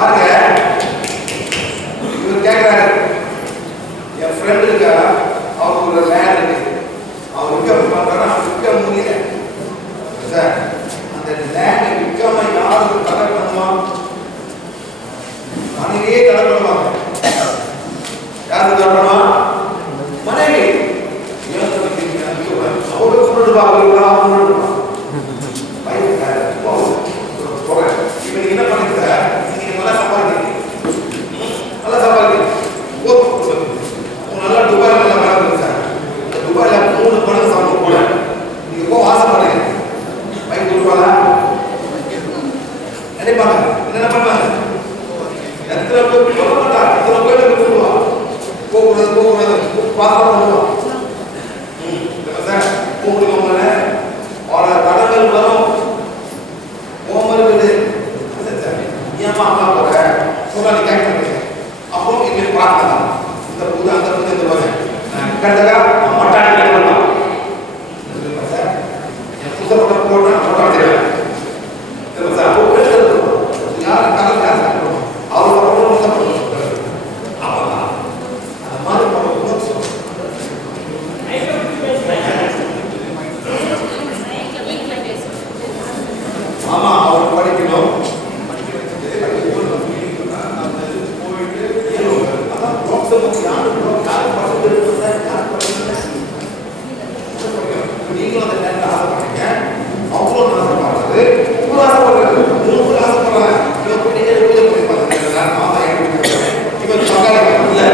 பாருங்க, இவர் கேட்கிறாரு, என் ஃப்ரெண்ட் இருக்கா, அவருக்கு ஒரு லேண்ட் இருக்கு, அவர் விற்க பண்றாரு, அவர் விற்க முடியல சார். அந்த லேண்ட் விற்காம யாரும் தடை பண்ணுமா? மனைவியே தடை பண்ணுவாங்க. யாரு தடை பண்ணுவா? மனைவி. அவருக்கு சொல்லிடுவா, அவருக்கு இவன் என்ன பண்ணிருக்க, நீங்க நல்லா சம்பாதிக்கிறீங்க, நல்லா சம்பாதிக்கிறீங்க, நல்லா துபாயில் நல்லா வேலை இருக்கு சார். துபாயில 3 மடங்கு சம்பளம் கூட நீங்க போக ஆசைப்படுறீங்க. பைக் கொடுப்பாங்களா? நினைப்பாங்க. என்ன பண்ணுவாங்க? எத்தனை பேர் சொல்ல மாட்டாங்க, எத்தனை பேர் கொடுத்துருவா, போகக்கூடாது போகக்கூடாது பாத்திரம் பண்ணுவான் சார். போகணும் பல தடங்கள் வரும். ஏமா அம்மா போற சொல்ல நீ கேட்க மாட்டேங்க. அப்புறம் இங்கே பார்க்கலாம், இந்த புது அந்த புது இந்த போறேன் கண்டதா மட்டாடி கேட்கலாம் சார். என் புத்தகத்தை போட்டு மட்டாடி தெரியும் சார். யார் கலர் யார் சாப்பிடுவோம் அவங்க ஆமாம் அந்த மாதிரி ஆமா அவர் படிக்கணும். நீங்களும் அந்த நேரத்தில் ஆசைப்படுறீங்க, அவங்களும் ஆசைப்படுறது, உங்களும் ஆசைப்படுறது, உங்களுக்கு ஆசைப்படுறாங்க. இவன் போயிட்டே பூஜை பண்ணி பார்த்துருக்கேன், மாதா இவன் பங்காளி இல்லை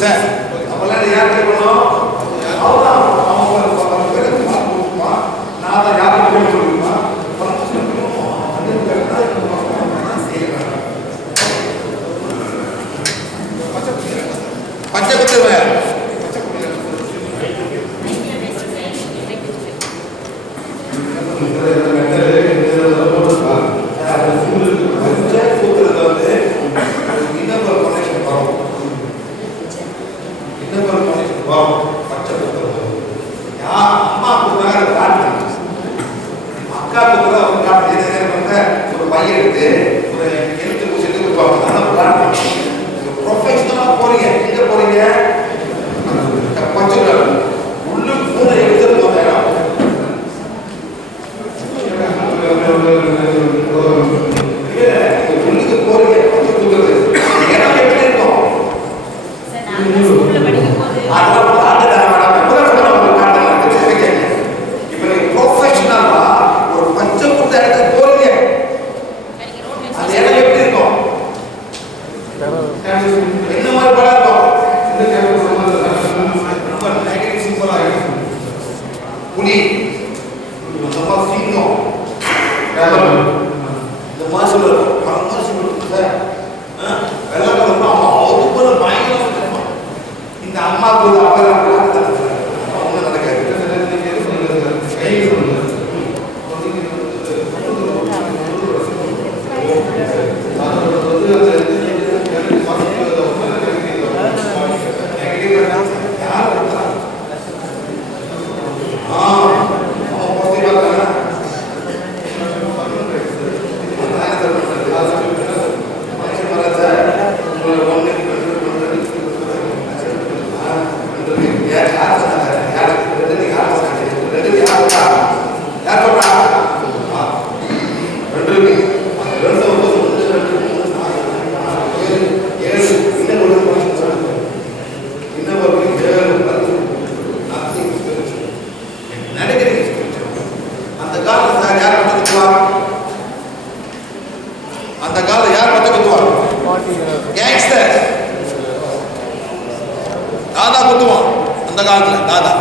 சார். அவெல்லாம் யார் கேட்கணும்? அவதான் நான் தான் யாரும் கேட்க சொல்லிருமா பச்சை குத்துவ இருக்கு. அந்த ரெண்டு வந்து 1 2 3 4 5 6 7 இன்னும் ஒரு இன்னும் ஒரு 7 10 நடக்கிறீங்க. அந்த காலத்துல சார் யார் பத்த குத்துவா? அந்த காலத்துல யார் பத்த குத்துவா? கேங்ஸ்டர் தாதா குத்துவான். அந்த காலத்துல தாதா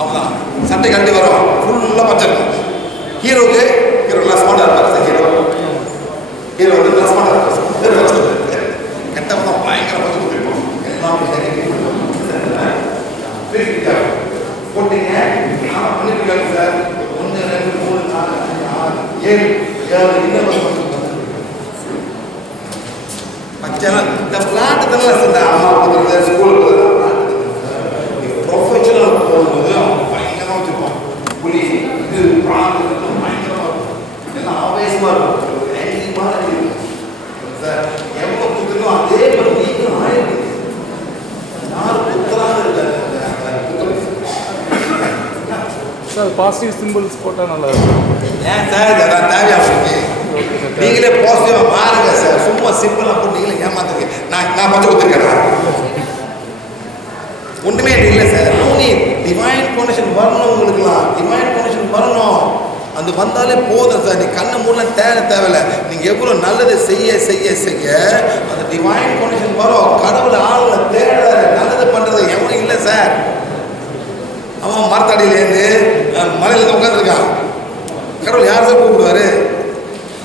அவன் சட்டை கட்டி வருவான், ஃபுல்லா பச்சை இருக்கும். ஹீரோக்கு ஹீரோலாம் ஸ்மார்ட்டா இருப்பாரு. ஹீரோ வந்து ஸ்மார்ட்டா இருப்பாரு. கெட்டவன் தான் பயங்கர பச்சை குத்திருப்பான். எல்லாமே சரி போட்டீங்க. நான் பண்ணிட்டு சார் 1 2 3 4 5 6 7 இன்னும் பச்சைலாம் இந்த பிளாட் தான் இந்த அம்மா கொடுக்குறது ஸ்கூலுக்கு ப்ரொஃபஷனல் போகும்போது அவங்க பயங்கரமாக வச்சுருப்பான். புலி இது பிராந்து பயங்கரமாக இருக்கும். எல்லாம் ஆவேசமாக இருக்கும். தைரியமாக இருக்கும் சார். எவ்வளோ குத்துருக்கோம் அதே மாதிரி நீங்களும் ஆயிருக்கு. யார் குத்துறாங்க இருக்காது சார். பாசிட்டிவ் சிம்பிள்ஸ் போட்டால் நல்லா இருக்கும். ஏன் சார் இதெல்லாம் தேவையாக நீங்களே பாசிட்டிவாக மாறுங்க சார். சும்மா சிம்பிளாக போட்டு நீங்களே ஏமாத்துங்க. நான் பச்சை கொடுத்துருக்கேன். ஒன்றுமே இல்லை சார். நோனி டிவைன் கனெக்ஷன் வரணும். உங்களுக்குலாம் டிவைன் கனெக்ஷன் வரணும். அது வந்தாலே போதும் சார். நீ கண்ணை மூலம் தேவையில்லை. நீங்கள் எவ்வளோ நல்லது செய்ய செய்ய செய்ய அந்த டிவைன் கனெக்ஷன் வரும். கடவுள் ஆளுங்களை தேடுறாரு. நல்லது பண்ணுறது எவனும் இல்லை சார். அவன் மரத்தடியிலேருந்து மலையிலேருந்து உட்காந்துருக்கான். கடவுள் யார் சார் கூப்பிடுவாரு?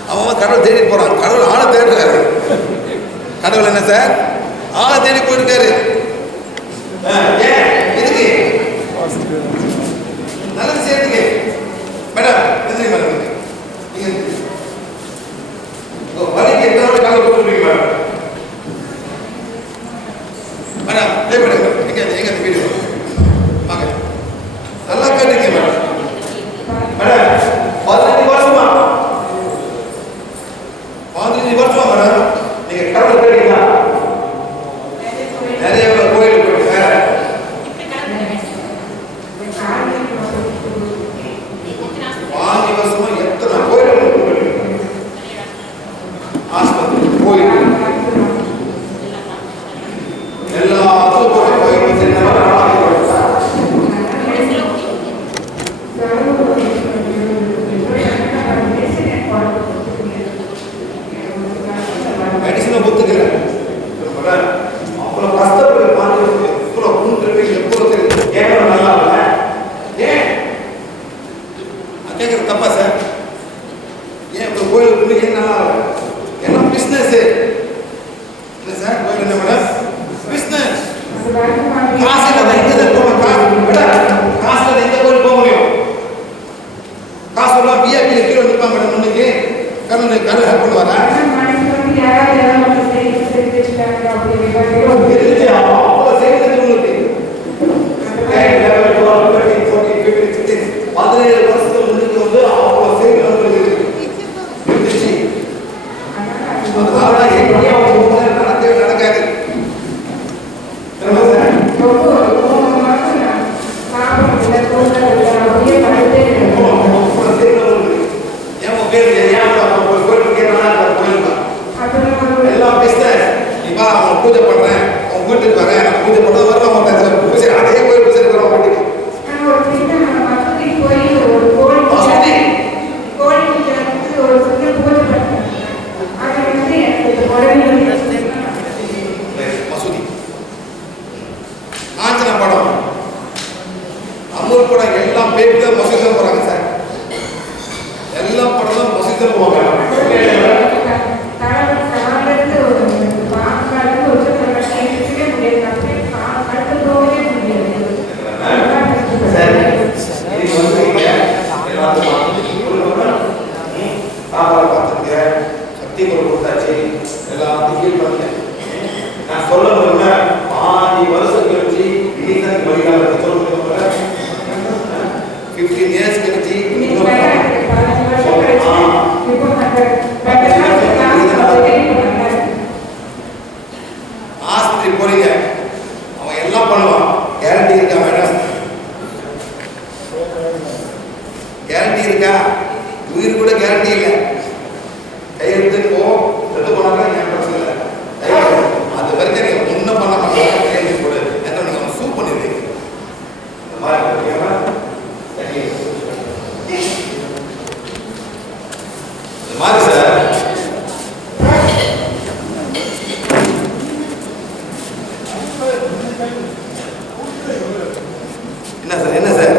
அவன் கடவுள் தேடிட்டு போகிறான். கடவுள் ஆளை தேடுறாரு. கடவுள் என்ன சார் ஆளை தேடி போயிருக்காரு. இதுக்கு நல்லது செய்யறதுக்கு மேடம் எந்திரி மேடம். நீங்க வலிக்கு எத்தனை காலம் கொடுத்துருக்கீங்க மேடம்? மேடம் எங்க வீடியோ வாங்க. நல்லா கேட்டுருக்கீங்க மேடம். மேடம் 15 வருஷமா மேடம் நீங்க கடவுள் கேட்டீங்களா? நிறைய கோயில் போயிட்டு 5 வருஷமா எத்தனை கோயில் ஆஸ்பத்திரி கோயில் எல்லாத்துக்கும் கோயில் மெடிசனை ஒத்துக்கல. அவ்வளோ கஷ்டப்பட்டு பார்த்து இவ்வளோ கூட்டு எவ்வளோ கேட்கற நல்லா இல்லை. ஏன் கேட்கறது தப்பா சார்? ஏன் இப்போ கோயிலுக்கு ஏன் நல்லா இல்லை? எல்லாம் பிஸ்னஸ் இல்லை சார். கோயில் என்ன மேடம்? பிஸ்னஸ். காசு இல்லாத எங்கே போகணும்? காசு இல்லாத எந்த கோயில் போக முடியும்? காசு எல்லாம் விஐபி கீழே நிற்பாங்க மேடம். முன்னுக்கு கடவுள் ஹெல்ப் பண்ணுவாரா? பூஜை பண்றேன் உங்க வீட்டுக்கு வரேன். பூஜை பண்ண வர மாட்டேன். பூஜை அதே கோயில் பூஜை வர மாட்டேங்குது. மசூதி காஞ்சன படம் அம்மூர் படம் எல்லாம் பேருக்கு மசூதி தான் போறாங்க சார். எல்லா படம் தான் மசூதி தான் போவாங்க. சக்தி கொடுத்தாச்சு எல்லாத்தையும் பண்ணேன். நான் சொல்ல முடியல. 5 வருஷம் கழிச்சு இன்னைக்கு வழிகால சொல்ல 15 இயர்ஸ் கழிச்சு ஆஸ்பத்திரி போறீங்க. அவன் எல்லாம் பண்ணுவான். கேரண்டி இருக்கா மேடம்? கேரண்டி கேரண்டி இருக்கா? உயிர் கூட கேரண்டி இல்லை. கையெழுத்து போ செத்து போனாலும் என் பிரச்சனை இல்லை. அது வரைக்கும் நீங்க ஒன்றும் பண்ண மாட்டோம். கையெழுத்து போடு எத்தனை நீங்க அவன் சூப் பண்ணிடுறீங்க. இந்த மாதிரி சார் என்ன சார் என்ன சார்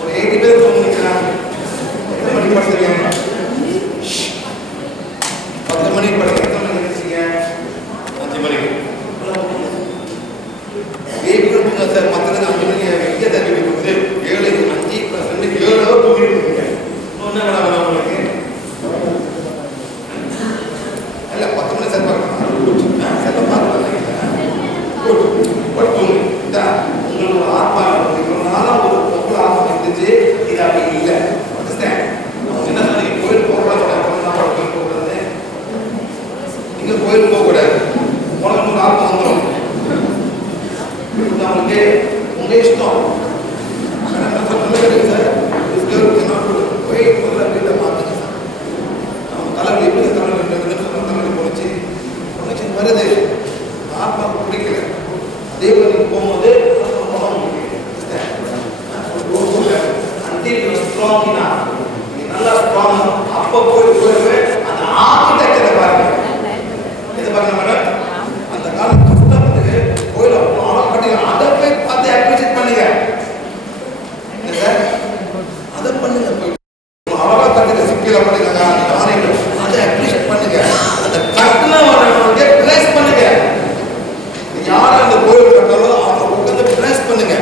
ஒரு 80 பேர் தூங்கிக்கிறாங்க. எத்தனை மணி படுத்துறீங்க? 10 மணி படுத்து எத்தனை மணி எழுந்திரிச்சிங்க? 5 மணி. பேபிகள் தூங்க சார் 10 5 மணி எங்கே தண்ணி கொடுக்குது? 7 5 + 2 7 தூங்கிட்டு இருக்கீங்க. இன்னும் என்ன வேணாம் உங்களுக்கு? இல்ல 10 மணி சார் பார்க்கலாம். சார் பார்க்கலாம். படுத்துங்க. உங்களுக்கு ஒரு ஆத்மா ஒரு பொருள் ஆத்மா இருந்துச்சு. இது அப்படி இல்லை. என்ன சொன்னீங்க? கோயில் போகலாம் கோயில் போகக்கூடாது. நீங்க கோயில் போகக்கூடாது. உனக்கு ஒரு ஆத்மா வந்துடும். உங்களுக்கு உங்க இஷ்டம். சார் கோயில் போகிற வீட்டை மாற்றுங்க சார். நம்ம தலைவலி எப்படி தலைவலி போச்சு வருது. ஆத்மா பிடிக்கல. அதே மாதிரி போகும்போது நல்லா ஸ்ட்ராங் அப்போ போயிடுவே. அந்த ஆர்கிடெக்சரை பாருங்க. எது பாருங்க மேடம்? அந்த காலம் கஷ்டப்பட்டு கோயில் கட்டி அதை போய் பார்த்து அப்ரிஷியேட் பண்ணுங்க. என்ன சார் அதை பண்ணுங்க. அழகா கட்டுங்க. சிக்கில பண்ணுங்க. அதை அப்ரிஷியேட் பண்ணுங்க. அந்த கட்டினவர்களுடைய பிளேஸ் பண்ணுங்க. யாரும் அந்த கோயில் கட்டாலும் அவங்க உட்காந்து பிளேஸ் பண்ணுங்க.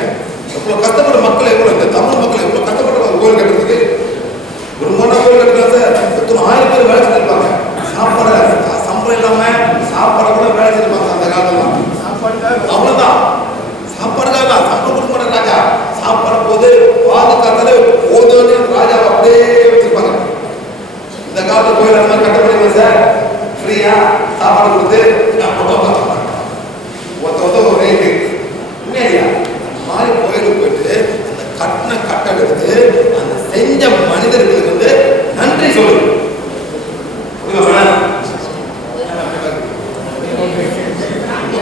எவ்வளவு கஷ்டப்பட்ட மக்கள், எவ்வளவு இந்த தமிழ் மக்கள் எவ்வளவு கஷ்டப்பட்டு கோயில் கட்டுறதுக்கு. ஒரு மோட்டா கோயில் கட்டுறா சார். எத்தனை 1000 பேர் வேலை செஞ்சிருப்பாங்க. சாப்பாடு சம்பளம் இல்லாம சாப்பாடு கூட வேலை செஞ்சிருப்பாங்க அந்த காலத்துல. அவ்வளவுதான் சாப்பாடுக்காக தான் சம்பளம் கொடுக்க மாட்டாங்க. சாப்பாடு போது பாதுகாத்தாலே போதும்னு ராஜா அப்படியே வச்சிருப்பாங்க. இந்த காலத்துல கோயில் அந்த மாதிரி கட்ட முடியுமா சார்? ஃப்ரீயா சாப்பாடு கொடுத்து ஒருத்தர் ஒரு ரேட்டு உண்மையா மாதிரி கோயிலுக்கு போயிட்டு அந்த கட்டின கட்டடத்துக்கு அந்த செஞ்ச மனிதர்களுக்கு வந்து நன்றி சொல்லு.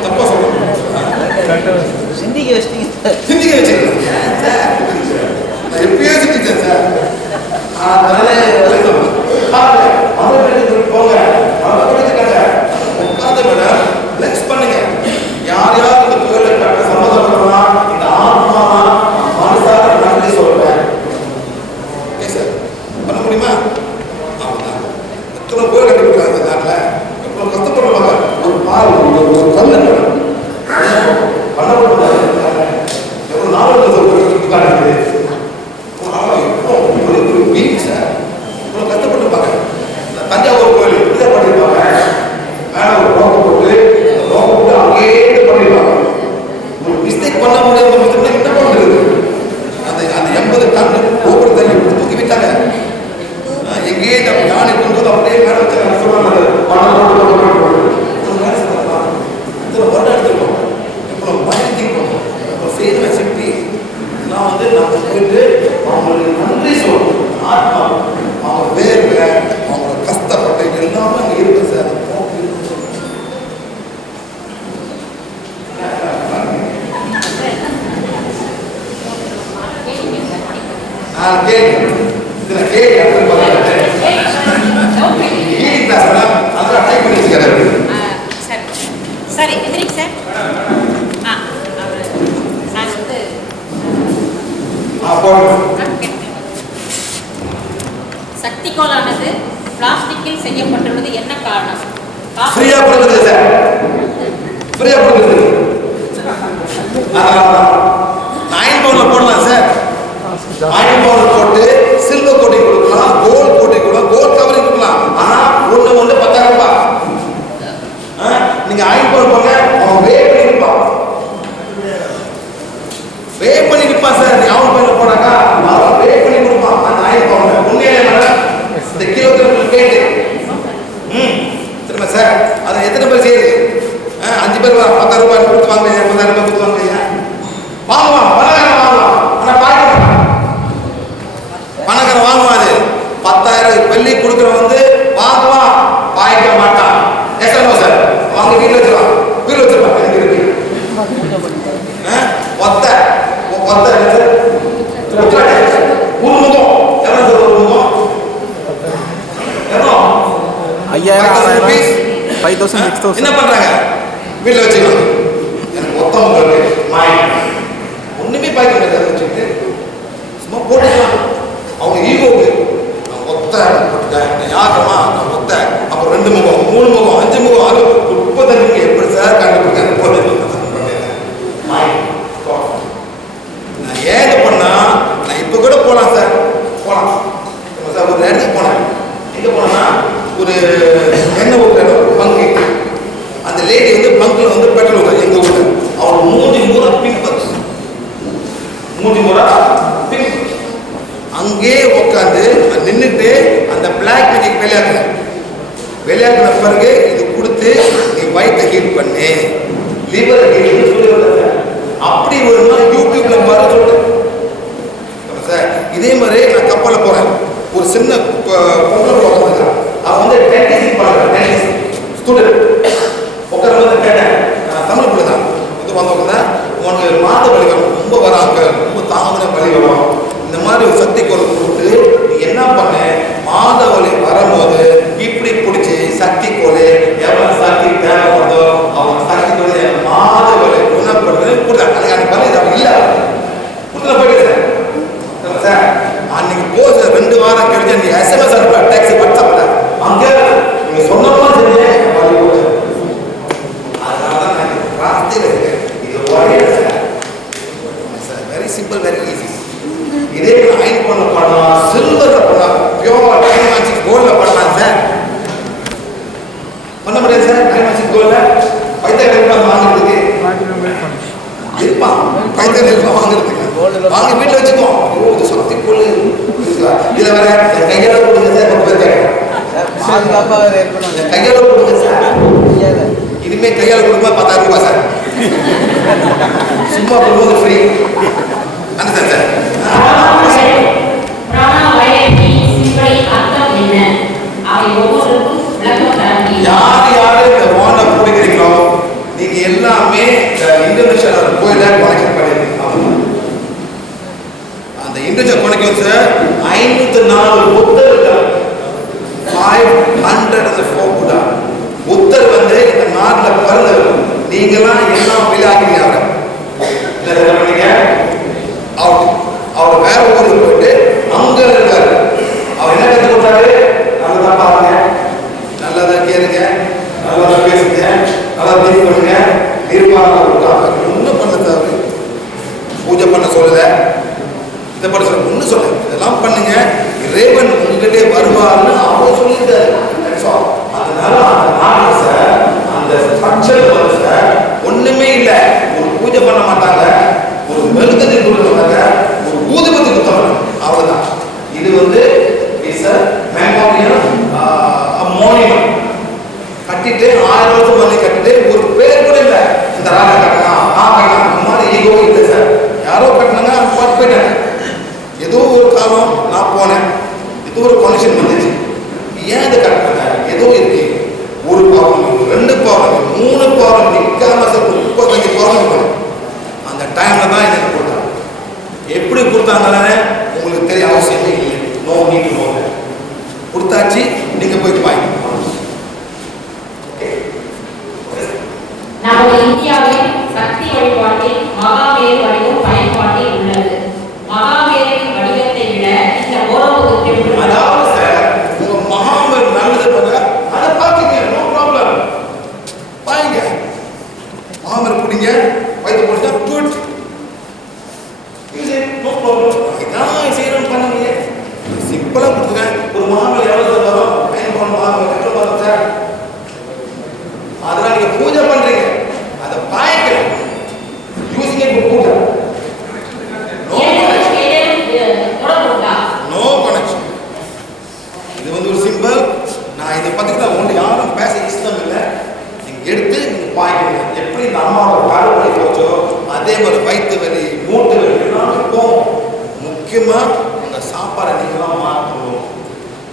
தப்பா சொல்றேன். சிந்திக்க வச்சிருக்கேன் சார். நான் எப்பயோ சிந்திச்சேன் சார். போங்க உட்காந்து மேடம் பிளெக்ஸ் பண்ணுங்க. யார் யார் இந்த கோயிலை கட்ட சம்மந்தப்படுறா இந்த ஆத்மா மனசார நன்றி சொல்றேன். ஓகே சார் பண்ண முடியுமா? அவ்வளோதான். எத்தனை கோயில் கட்டி கொடுக்குறாங்க இந்த நாட்டில். எவ்வளோ கஷ்டப்படுவாங்க. ஒரு பால் ஒரு கல்லு பண்ணப்படுறாங்க. எவ்வளோ நாவல் காட்டுது. ஒரு வீக் சார் இவ்வளோ கஷ்டப்பட்டுருப்பாங்க. தஞ்சாவூர் கோயில் இப்படிதான் பண்ணிருப்பாங்க. மேலே ஒரு ரோகம் போட்டு அங்கேயே பண்ணிருப்பாங்க. ஒரு மிஸ்டேக் பண்ண முடியாத மிஸ்டேக் என்ன பண்றது? அந்த 80 டன் கோபுர தண்ணி தூக்கி விட்டாங்க. எங்கேயே நம்ம யானை கொண்டு வந்து அப்படியே மேலே வச்சாங்க. சொல்லுவாங்க இத்தனை வருடம் எடுத்துருக்கோம். எவ்வளோ பயத்திருக்கோம். எவ்வளோ செய்த சக்தி. நான் வந்து நம்ம போயிட்டு அவங்களுக்கு நன்றி சொல்லணும். ஆத்மா அவங்க வேர்வை அவங்களோட கஷ்டப்பட்டு எல்லாமே அங்கே இருக்கு சார். நான் கேட்கிறேன். இதில் கேட்க அதான் டைப் பண்ணி வச்சுக்கிறாரு. சரி எதிரிங்க சார். நான் வந்து சக்தி கோலானது பிளாஸ்டிக்கில் செய்யப்பட்டுள்ளது என்ன காரணம்? ஃப்ரீயா கொடுக்குது சார், ஃப்ரீயா கொடுக்குது. அயன் பவுன்ல போடலாம் சார், அயன் பவுன்ல போட்டு சில்வர் கோட்டிங் கொடுக்கலாம், கோல்ட் கோட்டிங் கொடுக்கலாம், கோல்ட் கவரிங் கொடுக்கலாம். ஆனா ஒண்ணு 10,000 ரூபாய். நீங்க அயன் பவுன் போங்க, அவன் வே பண்ணி நிற்பான், வே பண்ணி நிற்பான் சார். நீ அவன் பவுன்ல போனாக்கா அவன் வே பண்ணி கொடுப்பான் அந்த அயன் பவுன்ல. உண்மையிலே இந்த கிலோகிராம் கேட்டு திரும்ப சார் அதை எத்தனை பேர் செய்யுது? 5 பேர் 10,000 ரூபாய் கொடுத்து வாங்குறீங்க, 10,000 ரூபாய் கொடுத்து வாங்குறீங்க, வாங்குவான் பணக்காரன் வாங்குவான். ஆனா பாய்க்க மாட்டான், பணக்காரன் வாங்குவான். அது 10,000 வெள்ளி கொடுக்குற வந்து வாங்குவான், பாய்க்க மாட்டான். எஸ் சார் வாங்க வீட்டில் வச்சிருவான், வீட்டில் வச்சிருவான். எனக்கு இருக்கு ஒத்த உருமுகம் எவ்வளவு சார்? உருமுகம் எவ்வளோ? 5,000 5,000 6,000 என்ன பண்றாங்க? வீட்டில் வச்சுக்கலாம். எனக்கு மொத்தம் ஒண்ணுமே பாய்க்க முடியாது வச்சுக்கிட்டு சும்மா போட்டுக்கலாம். அவங்க ஈகோக்கு நான் ஒத்த போட்டுட்டேன், யாருமா நான் ஒத்த, அப்புறம் 2 முகம் 3 முகம் 5 முகம் 6 35 எப்படி சார் கண்டுபிடிக்க? நான் ஏது பண்ணா நான் இப்ப கூட போலாம் சார், போலாம் சார். ஒரு இடத்துக்கு போனேன், எங்க போனேன்னா ஒரு எண்ணெய் ஊற்றுற பங்கு. அந்த லேடி வந்து பங்குல வந்து பெட்ரோல் ஊற்றுற எங்க ஊர்ல. அவர் 3 முறை பிம்பிள்ஸ், 3 முறை பிம்பிள்ஸ். அங்கே உட்காந்து நின்றுட்டு அந்த பிளாக் மேஜிக் விளையாடுன பிறகு இது கொடுத்து நீ வயிற்றை ஹீட் பண்ணு, லிவரை ஹீட் சொல்லி அப்படி ஒரு நாள் யூடியூப்ல பாரு சொல்லிட்டு சார். இதே மாதிரி நான் கப்பலில் போறேன், ஒரு சின்ன பொம்பளை உட்காந்துருக்கா. அவன் வந்து டென்னிஸ் பண்ணுறான், டென்னிஸ் ஸ்டூடெண்ட். உட்கார கேட்டேன், தமிழ் பிள்ளை தான் இது வந்தவங்க, உனக்கு மாத வலி வரும், ரொம்ப வராங்க, ரொம்ப தாமத வலி வரும், இந்த மாதிரி ஒரு சக்தி கோல் கொடுத்து நீ என்ன பண்ண, மாத வலி வரும்போது இப்படி பிடிச்சி சக்தி கோல் எவ்வளோ சக்தி தேவைப்படுதோ அவங்க சக்தி கோல் மாத வலி குணப்படுறது கொடுத்தாங்க. அதுக்கான வலி அவன் இல்லை கொடுத்து போயிட்டு சார். அன்னைக்கு போஸ் 2 வாரம் கழிச்சு நீ SMS அனுப்ப, டெக்ஸ்ட் வாட்ஸ்அப்ல அங்கே நீங்க சொன்னமா செஞ்சேன் வலி போச்சு. அதனால தான் நான் ராஸ்தியில் இருக்கேன். இது ஒரே sir, very simple, very easy. இதே அயன் பண்ண பண்ணலாம், சில்வர்ல பண்ணலாம், பியோர் டைமண்ட்ஸ் கோல்ட்ல பண்ணலாம் சார். பண்ண முடியாது சார். டைமண்ட்ஸ் கோல்ட்ல பைத்தாயிரம் வாங்குறதுக்கு இருப்பான், 5,000 ரூபாய் வாங்குறதுக்கு வாங்க வீட்டில் வச்சுக்கோ. இது சக்தி கோல் இதுல வேற கையால கொடுங்க சார். 10 பேர் கேட்கணும், கையால கொடுங்க சார். இனிமே கையால கொடுக்குமா 10,000 ரூபாய் சார். சும்மா கொடுக்கும்போது ஃப்ரீ. Understand sir? யார் இந்த வாண்டை பிடிக்கிறீங்களோ நீங்க எல்லாமே இன்டர்நேஷனல் கோயில கனெக்ஷன் பண்ணிருக்கீங்க. அந்த இன்டர்நேஷனல் கனெக்ஷன் சார் 504 புத்தர் இருக்காங்க, 504 புத்தா. புத்தர் வந்து இந்த நாட்டில் பிறந்தவர். நீங்கெல்லாம் எல்லாம் விளையாடுறீங்க. அவர் வேற ஊருக்கு போயிட்டு அங்க இருக்காரு. அவர் என்ன கற்றுக் கொடுத்தாரு? நல்லதா பாருங்க, நல்லதா கேளுங்க, நல்லதா பேசுங்க, நல்லா திங்க் பண்ணுங்க, நிர்வாகம் கொடுத்தாங்க. ஒன்றும் பண்ண தேவை, பூஜை பண்ண சொல்லல, இதை பண்ண சொல்ல ஒன்றும் சொல்ல, இதெல்லாம் பண்ணுங்க, இறைவன் உங்ககிட்டே வருவார்னு அவர் சொல்லிட்டாரு. அதனால அந்த நாட்டில் சார் அந்த ஸ்ட்ரக்சர் வந்து சார் ஒண்ணுமே இல்லை. ஒரு பூஜை பண்ண மாட்டாங்க, ஒரு மெழுகுதி கொடுத்தாங்க, ஒரு ஊதுபத்தி கொடுத்தாங்க, அவ்வளவுதான். இது வந்து இட்ஸ் a memorial monument. கட்டிட்டு 1000 வருஷம் பண்ணி கட்டிட்டு ஒரு பேர் கூட இல்லை. இந்த ராஜா கட்டலாம், கட்டலாம், அந்த மாதிரி ஈகோ இல்லை சார். யாரோ கட்டினாங்க, பார்த்து போயிட்டாங்க. ஏதோ ஒரு காலம் நான் போனேன், ஏதோ ஒரு கனெக்ஷன் வந்துச்சு. ஏன் இதை கட்டினாங்க? ஏதோ இருக்கு. 1 பவுன் 2 பவுன் 3 பவுன் நிற்காம சார் 35 பவுன் போனேன். அந்த டைம்ல தான் எனக்கு கொடுத்தாங்க. எப்படி கொடுத்தாங்கன்னு உங்களுக்கு தெரிய அவசியமே இல்லை. No need no. கொடுத்தாச்சு, நீங்க போய் பாருங்க. நமது இந்தியாவில் சக்தி வழிபாட்டில் மகாமேரு வடிவம் பயன்பாட்டில் உள்ளது. மகாமேரு இதான் செய்யணும்னு பண்ணீங்க. சிம்பிளா கொடுத்துருக்கேன். ஒரு மகாபலி எவ்வளவு வரும்? 5 மகாபலி எவ்வளவு வரும் சார்? அதெல்லாம் நீங்க பூஜை பண்றீங்க, அதை பாய்க்கணும். Using it for puja. No connection. இது வந்து ஒரு சிம்பிள். நான் இதை பத்தி தான் ஒன்று யாரும் பேச இஷ்டம் இல்லை. நீங்க எடுத்து நீங்க பாய்க்கணும். எப்படி இந்த அம்மாவோட கால் வலி போச்சோ அதே மாதிரி வயிற்று வலி, மூட்டு வலி எல்லாம் போகும். முக்கியமா உங்க சாப்பாடை நீங்களாம் மாற்றணும்.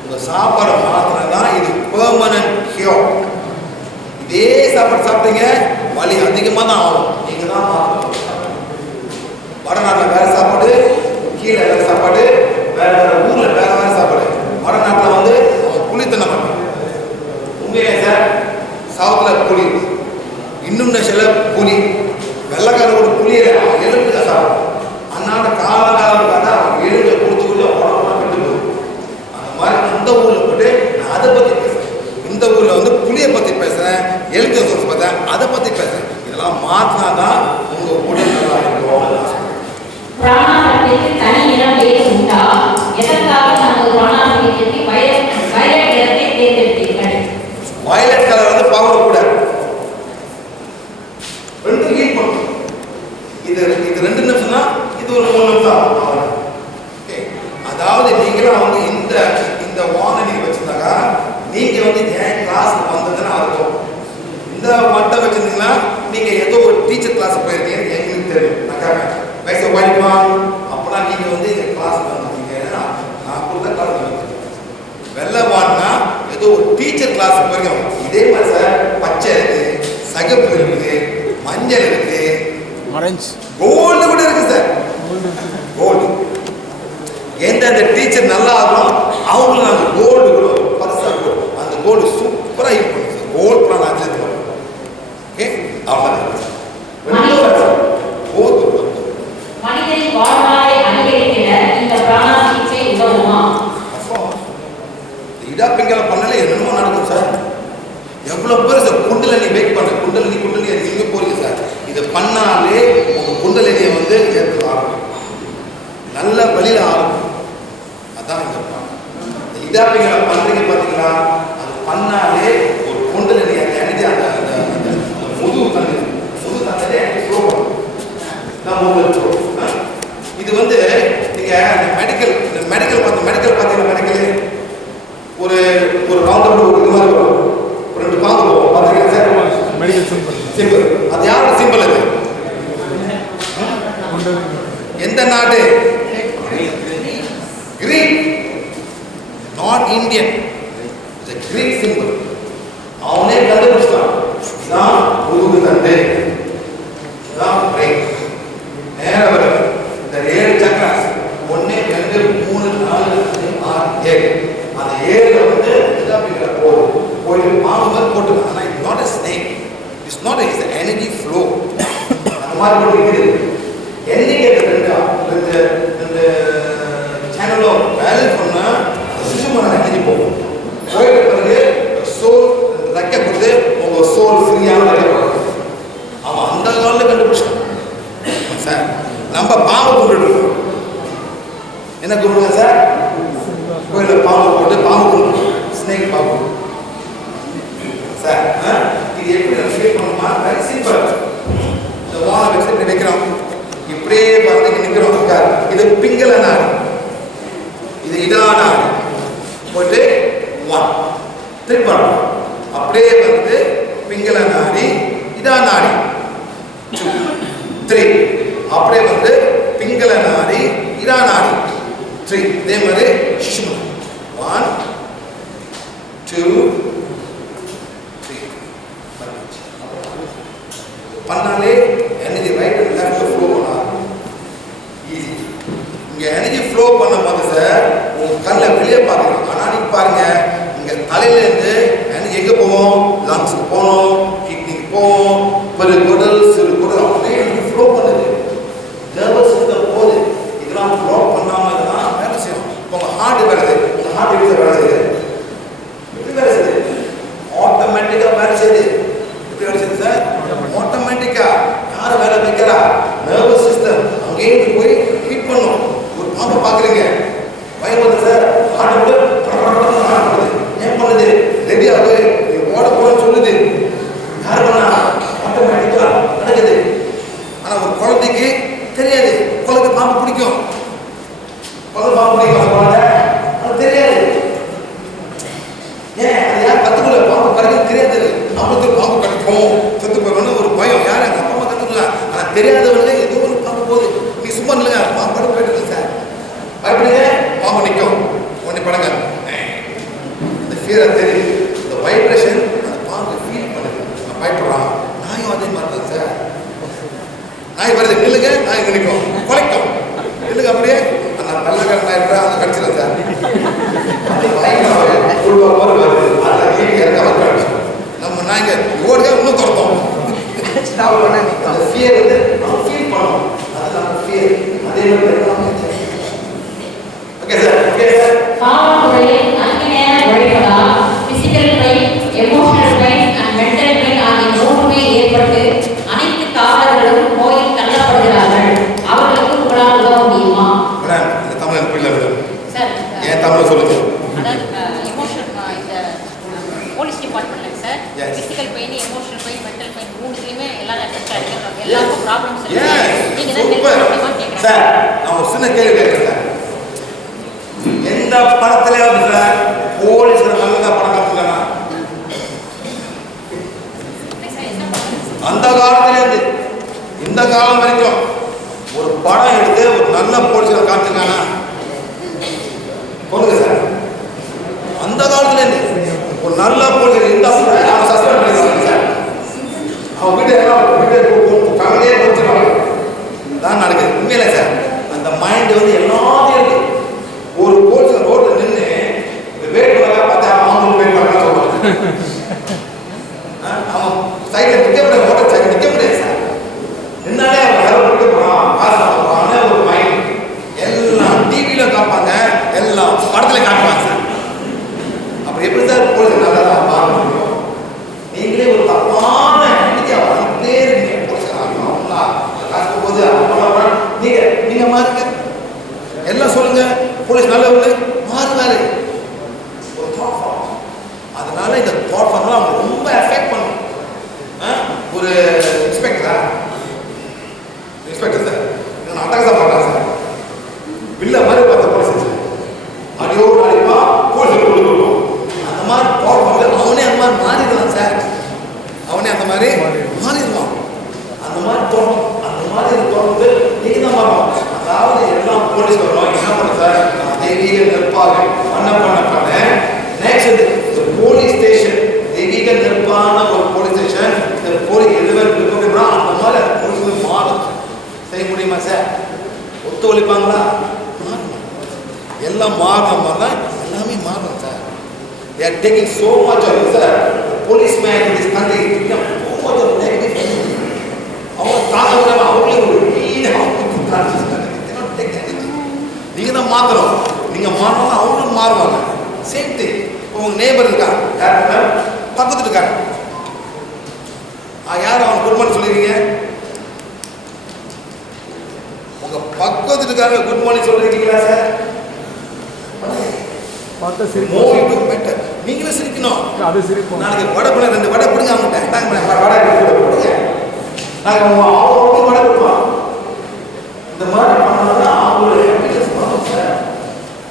உங்க சாப்பாடை மாற்றினா இது பெர்மனன்ட் கியூர். இதே சாப்பாடு சாப்பிட்டீங்க வலி அதிகமாக தான் ஆகும். நீங்க தான் மாற்றணும். வடநாட்டில் வேற சாப்பாடு, கீழே வேற சாப்பாடு, வேற வேற ஊர்ல வேற வேற சாப்பாடு. வடநாட்டில் வந்து புளித்தன மாட்டாங்க. உண்மையிலே சார் சவுத்துல புளி, இந்தோனேஷியால புளி, வெள்ளக்காரோட புளியில எலும்புல சாப்பிடும். அன்னாட காலகாலம் பார்த்தா அவங்க எலும்பை கொடுத்துக்கிட்டு உடம்புலாம் கெட்டு போகும். அந்த மாதிரி அந்த ஊர்ல போட்டு நான் அதை பத்தி பேசுறேன். இந்த ஊர்ல வந்து புளியை பத்தி பேசுறேன், எலும்பு சோர்ஸ் பார்த்தேன், அதை பத்தி பேசுறேன். இதெல்லாம் மாத்தினாதான் உங்க உடல் நல்லா இருக்கும். தனி இனம் உண்டா? எதற்காக நமது பிராணாசனத்திற்கு வயலட் நிறத்தை தேர்ந்தெடுத்தீர்கள்? வயலட் கலர் வந்து பவர் கூட ரெண்டு ஹீட் பண்ணும். இது 2 நிமிஷம் தான், இது ஒரு 3 நிமிஷம். ஓகே, அதாவது நீங்களும் வந்து இந்த வானை நீங்க வச்சிருந்தாக்கா நீங்க வந்து ஏன் கிளாஸ் வந்ததுன்னு அர்த்தம். இந்த மட்டம் வச்சிருந்தீங்கன்னா நீங்க ஏதோ ஒரு டீச்சர் கிளாஸ் போயிருக்கீங்க எங்களுக்கு தெரியும். நான் வயசு வாய்ப்பா அப்பனா நீங்க வந்து எங்க கிளாஸ் வந்துருக்கீங்க. நான் கொடுத்த கிளாஸ் வந்து வெள்ளை வான்னா ஏதோ ஒரு டீச்சர் கிளாஸ் போயிருக்கோம். இதே மாதிரி சார் பச்சை இருக்கு, சகப்பு இருக்குது, மஞ்சள் இருக்கு, கோல்டு கூட இருக்கு சார். கோல்டு எந்தெந்த டீச்சர் நல்லா ஆகும் அவங்களும் நாங்கள் கோல்டு கூட பர்சா கோல்டு, அந்த கோல்டு சூப்பராக ஹீட் பண்ணும் சார். கோல்டு பிளான் ஆச்சு. ஓகே, அவ்வளோதான். மனிதனின் வாழ்வாரை அதிகரிக்கிற இந்த பிராணா சிகிச்சை உதவுமா? இடாப்பிங்களை பண்ணல என்னமோ நடக்கும் சார். எவ்வளவு பேர் சார் குண்டலினி வெயிட் பண்ண குண்டலினி எங்க போறீங்க சார்? இதை பண்ணாலே உங்க குண்டலினியை வந்து ஏற்று ஆரம்பிக்கும், நல்ல வழியில ஆரம்பிக்கும். அதான் இந்த இடாப்பிங்களை பண்றீங்க பாத்தீங்களா? அது பண்ணாலே ஒரு குண்டலினி அந்த எனர்ஜி அந்த முதுகு தண்ணி ஃப்ளோ பண்ணும். இது வந்து நீங்க மெடிக்கல் பார்த்தீங்கன்னா ஒரு ரவுண்ட் ஒரு இது மாதிரி வரும். 2 பாம்பு போகும் பார்த்தீங்கன்னா சார். Medical simple. அது யாரோட சிம்பிள்? அது எந்த நாடு? Greek, not Indian. Greek symbol. அவனே கண்டுபிடிச்சான். இதுதான் முதுகு தண்டு, இதுதான் பிரேக். நேரம் வருது. இந்த 7 சக்கராஸ் 1 2 3 4 5 6 7. அந்த 7ல வந்து இதாப்பிங்க போயிட்டு பாம்பு மாதிரி போட்டு. ஆனால் it's not a snake, it's not it's energy flow. அந்த மாதிரி போட்டு இருக்குது. என்னைக்கு இந்த சேனலும் பேலன்ஸ் பண்ணா சிசுமான எனர்ஜி போகும். போயிட்ட பிறகு சோல் ரெக்க கொடுத்து உங்க சோல் ஃப்ரீயான ரெக்க போகும். அவன் அந்த காலில் கண்டுபிடிச்சான் சார். நம்ம பாம்பு கும்பிட்டு என்ன கும்பிடுவோம் சார்? கோயிலில் பாம்பு போட்டு பாம்பு கும்பிடுவோம், ஸ்னேக் பாம்பு சார். இது எப்படி நம்ம ஃபீல் பண்ணுமா? Very simple. இந்த வாழை வச்சு இப்படி வைக்கிறோம், இப்படியே பார்த்து நிற்கிறோம் சார். இது பிங்கள நாடு, இது இடா நாடு. போட்டு 1 திருப்பணும். அப்படியே வந்து பிங்கள நாடி, இடா நாடி 2 3. அப்படியே வந்து பிங்கள நாடி, இடா நாடி 3. இதே மாதிரி 1 2 3 பண்ணாலே energy right and left flow பண்ணலாம். ஈஸி. இங்க எனர்ஜி ஃப்ளோ பண்ண போது சார் உங்க கண்ணில் வெளியே பார்க்கலாம். ஆனால் நீங்க பாருங்க, இங்க தலையிலேருந்து எனர்ஜி எங்கே போவோம்? லங்ஸ்க்கு போகணும், கிட்னிக்கு போவோம், பெருங்குடல் சிறுகுடல் அப்படியே எனக்கு ஃப்ளோ பண்ணுது. நர்வஸ் சிஸ்டம் போகுது. இதெல்லாம் ஃப்ளோ பண்ணாமல் இதெல்லாம் வேலை செய்யும். உங்கள் ஹார்ட் வேலை செய்யுது. உங்கள் ஹார்ட் எப்படி வேலை செய்யுது? எப்படி வேலை செய்யுது? ஆட்டோமேட்டிக்காக வேலை செய்யுது. எப்படி வேலை செய்யுது சார்? ஆட்டோமேட்டிக்காக. யார் வேலை வைக்கிறா? நர்வஸ் சிஸ்டம் அங்கேயே போய் ஹீட் பண்ணும். முதல் பாம்பு பிடிக்க சொல்லுவாங்க, அது தெரியாது. ஏன் அது யார் கற்றுக்கல, பாம்பு கடிக்கிறது தெரியாது. நம்மளுக்கு பாம்பு கடிக்கும் செத்து போயிடணும்னு ஒரு பயம். யார் எங்கள் அப்பா அம்மா கற்றுக்கலாம். ஆனால் தெரியாதவங்க ஏதோ ஒரு பாம்பு போகுது, நீ சும்மா இல்லைங்க பாம்பு படம் போயிட்டு சார் பயப்படுங்க, பாம்பு நிற்கும் உடனே படங்க. இந்த ஃபியரை தெரியுது, இந்த வைப்ரேஷன் அந்த பாம்பு ஃபீல் பண்ணுது, நான் பயப்படுறான். நாயும் அதே மாதிரி தான் சார். நாய் வருது, நில்லுங்க, நாய் இங்கே நிற்கும், குலைக்கும், நில்லுங்க, அப்படியே அந்த நல்ல நாய் இருக்கா அதை கடிச்சிடும் சார். நம்ம நாய்ங்க ஓடுங்க இன்னும் துரத்தோம். அந்த ஃபியர் வந்து நம்ம ஃபீல் பண்ணோம், அது நம்ம ஃபியர். அதே மாதிரி ஓகே சார், ஓகே சார். காவல்துறையில் அதிக நேரம் உழைப்பதால் physical pain, emotional pain and mental pain ஆகிய மூன்றுமே ஏற்பட்டு அனைத்து காவலர்களும் நோயில் தள்ளப்படுகிறார்கள். அவர்களுக்கு உங்களால் உதவ முடியுமா? மேடம், இந்த தமிழ் புரியல சார். ஏன் தமிழ் சொல்லுங்க. அதாவது எமோஷனல் இந்த போலீஸ் டிபார்ட்மெண்ட்ல sir physical pain, emotional pain, mental pain மூணுத்துலயுமே எல்லாரும் அஃபெக்ட் ஆகிருக்காங்க. எல்லாருக்கும் ப்ராப்ளம்ஸ் இருக்கு. நீங்க தான் ஹெல்ப் பண்ணுவீங்கன்னு கேக்குறேன் சார். நான் ஒரு சின்ன கேள்வி கேட்கிறேன். எந்த படத்துல சார் போலீஸ் நல்லதா படம் காட்டுறாங்க? அந்த காலத்துல இருந்து இந்த காலம் வரைக்கும் ஒரு படம் எடுத்து ஒரு நல்ல போலீஸ் காட்டுறாங்க சொல்லுங்க சார். அந்த காலத்துல இருந்து ஒரு நல்ல போலீஸ் இந்த அவன் சஸ்பெண்ட் பண்ணிடுவாங்க சார். அவன் வீட்டு ஃபேமிலியே கொடுத்துருவாங்க. தான் நடக்குது உண்மையில சார். அந்த மைண்ட் வந்து எல்லாத்தையும் இருக்கு. ஒரு போலீஸ் ரோட்ல நின்று வெயிட் பண்ணா பார்த்தா அவங்களும் வெயிட் பண்ணலாம் சொல்லுவாங்க. அவன் சைக்கிள் நிற்க முடியாது, மோட்டர் சைக்கிள் நிற்க முடியாது சார். என்னாலே அவன் யாரும் நிற்க போறான், காசு வாங்குறான்னு ஒரு மைண்ட். எல்லாம் டிவியில காப்பாங்க, எல்லாம் படத்துல காட்டுவாங்க சார். அப்புறம் எப்படி சார் போலீஸ் நல்லதா பார்க்க முடியும்? நீங்களே ஒரு தப்பான வந்துட்டே இருக்கீங்க. போலீஸ் அவங்களா காசு போகுது நீங்க மாறுங்க, எல்லாம் சொல்லுங்க போலீஸ் நல்லவங்க மாறுவாரு. ஒரு தாட் ஃபார்ம். அதனால இந்த தாட் ஃபார்ம்லாம் அவங்க ரொம்ப எஃபெக்ட் பண்ணும். ஒரு இன்ஸ்பெக்டரா இன்ஸ்பெக்டர் சார் நான் அட்டகாசம் பண்ணுறேன் சார். பில்ல மாதிரி பார்த்த போலீஸ் சார் அடியோடு அடிப்பா போலீஸ் கொடுத்துருவோம். அந்த மாதிரி தாட் ஃபார்ம் அவனே அந்த மாதிரி மாறிடலாம் சார். அவனே அந்த மாதிரி மாறிடுவான். அந்த மாதிரி தோணும், அந்த மாதிரி தோணுது நீங்க தான் பார்ப்போம். அதாவது எல்லாம் போலீஸ் வரணும் என்ன பண்ண சார் தெய்வீக நெற்பாக பண்ண நெக்ஸ்ட் போலீஸ் ஸ்டேஷன் தெய்வீக நெற்பான ஒரு போலீஸ் ஸ்டேஷன். இந்த போலீஸ் எதுவே இருக்கணும்னா அந்த மாதிரி அந்த போலீஸ் மாறும். செய்ய முடியுமா சார்? ஒத்துழைப்பாங்களா? எல்லாம் மாறின மாதிரி தான் எல்லாமே மாறும் sir. They are taking so much of sir. Policemen in this country become so much of negative. அவங்க தாங்க அவங்களே ஒரு நீங்க தான் மாத்தணும். நீங்க மாறணும் அவங்களும் மாறுவாங்க. Same thing. உங்க நேபர் இருக்காங்க, யார் பக்கத்துல இருக்காங்க, யார் அவங்க குட் மார்னிங் சொல்லிருக்கீங்க? உங்க பக்கத்துல இருக்காங்க குட் மார்னிங் சொல்லிருக்கீங்களா சார்? நீங்களும் சிரிக்கணும். அது சிரிப்போம். நாளைக்கு வடை பண்ண 2 வடை கொடுங்க அவங்க வடை கொடுங்க. நாங்கள் அவங்க வடை கொடுப்போம். இந்த மாதிரி பண்ணோம்னா அவங்களுடைய ஹாப்பினஸ் வரும் சார்.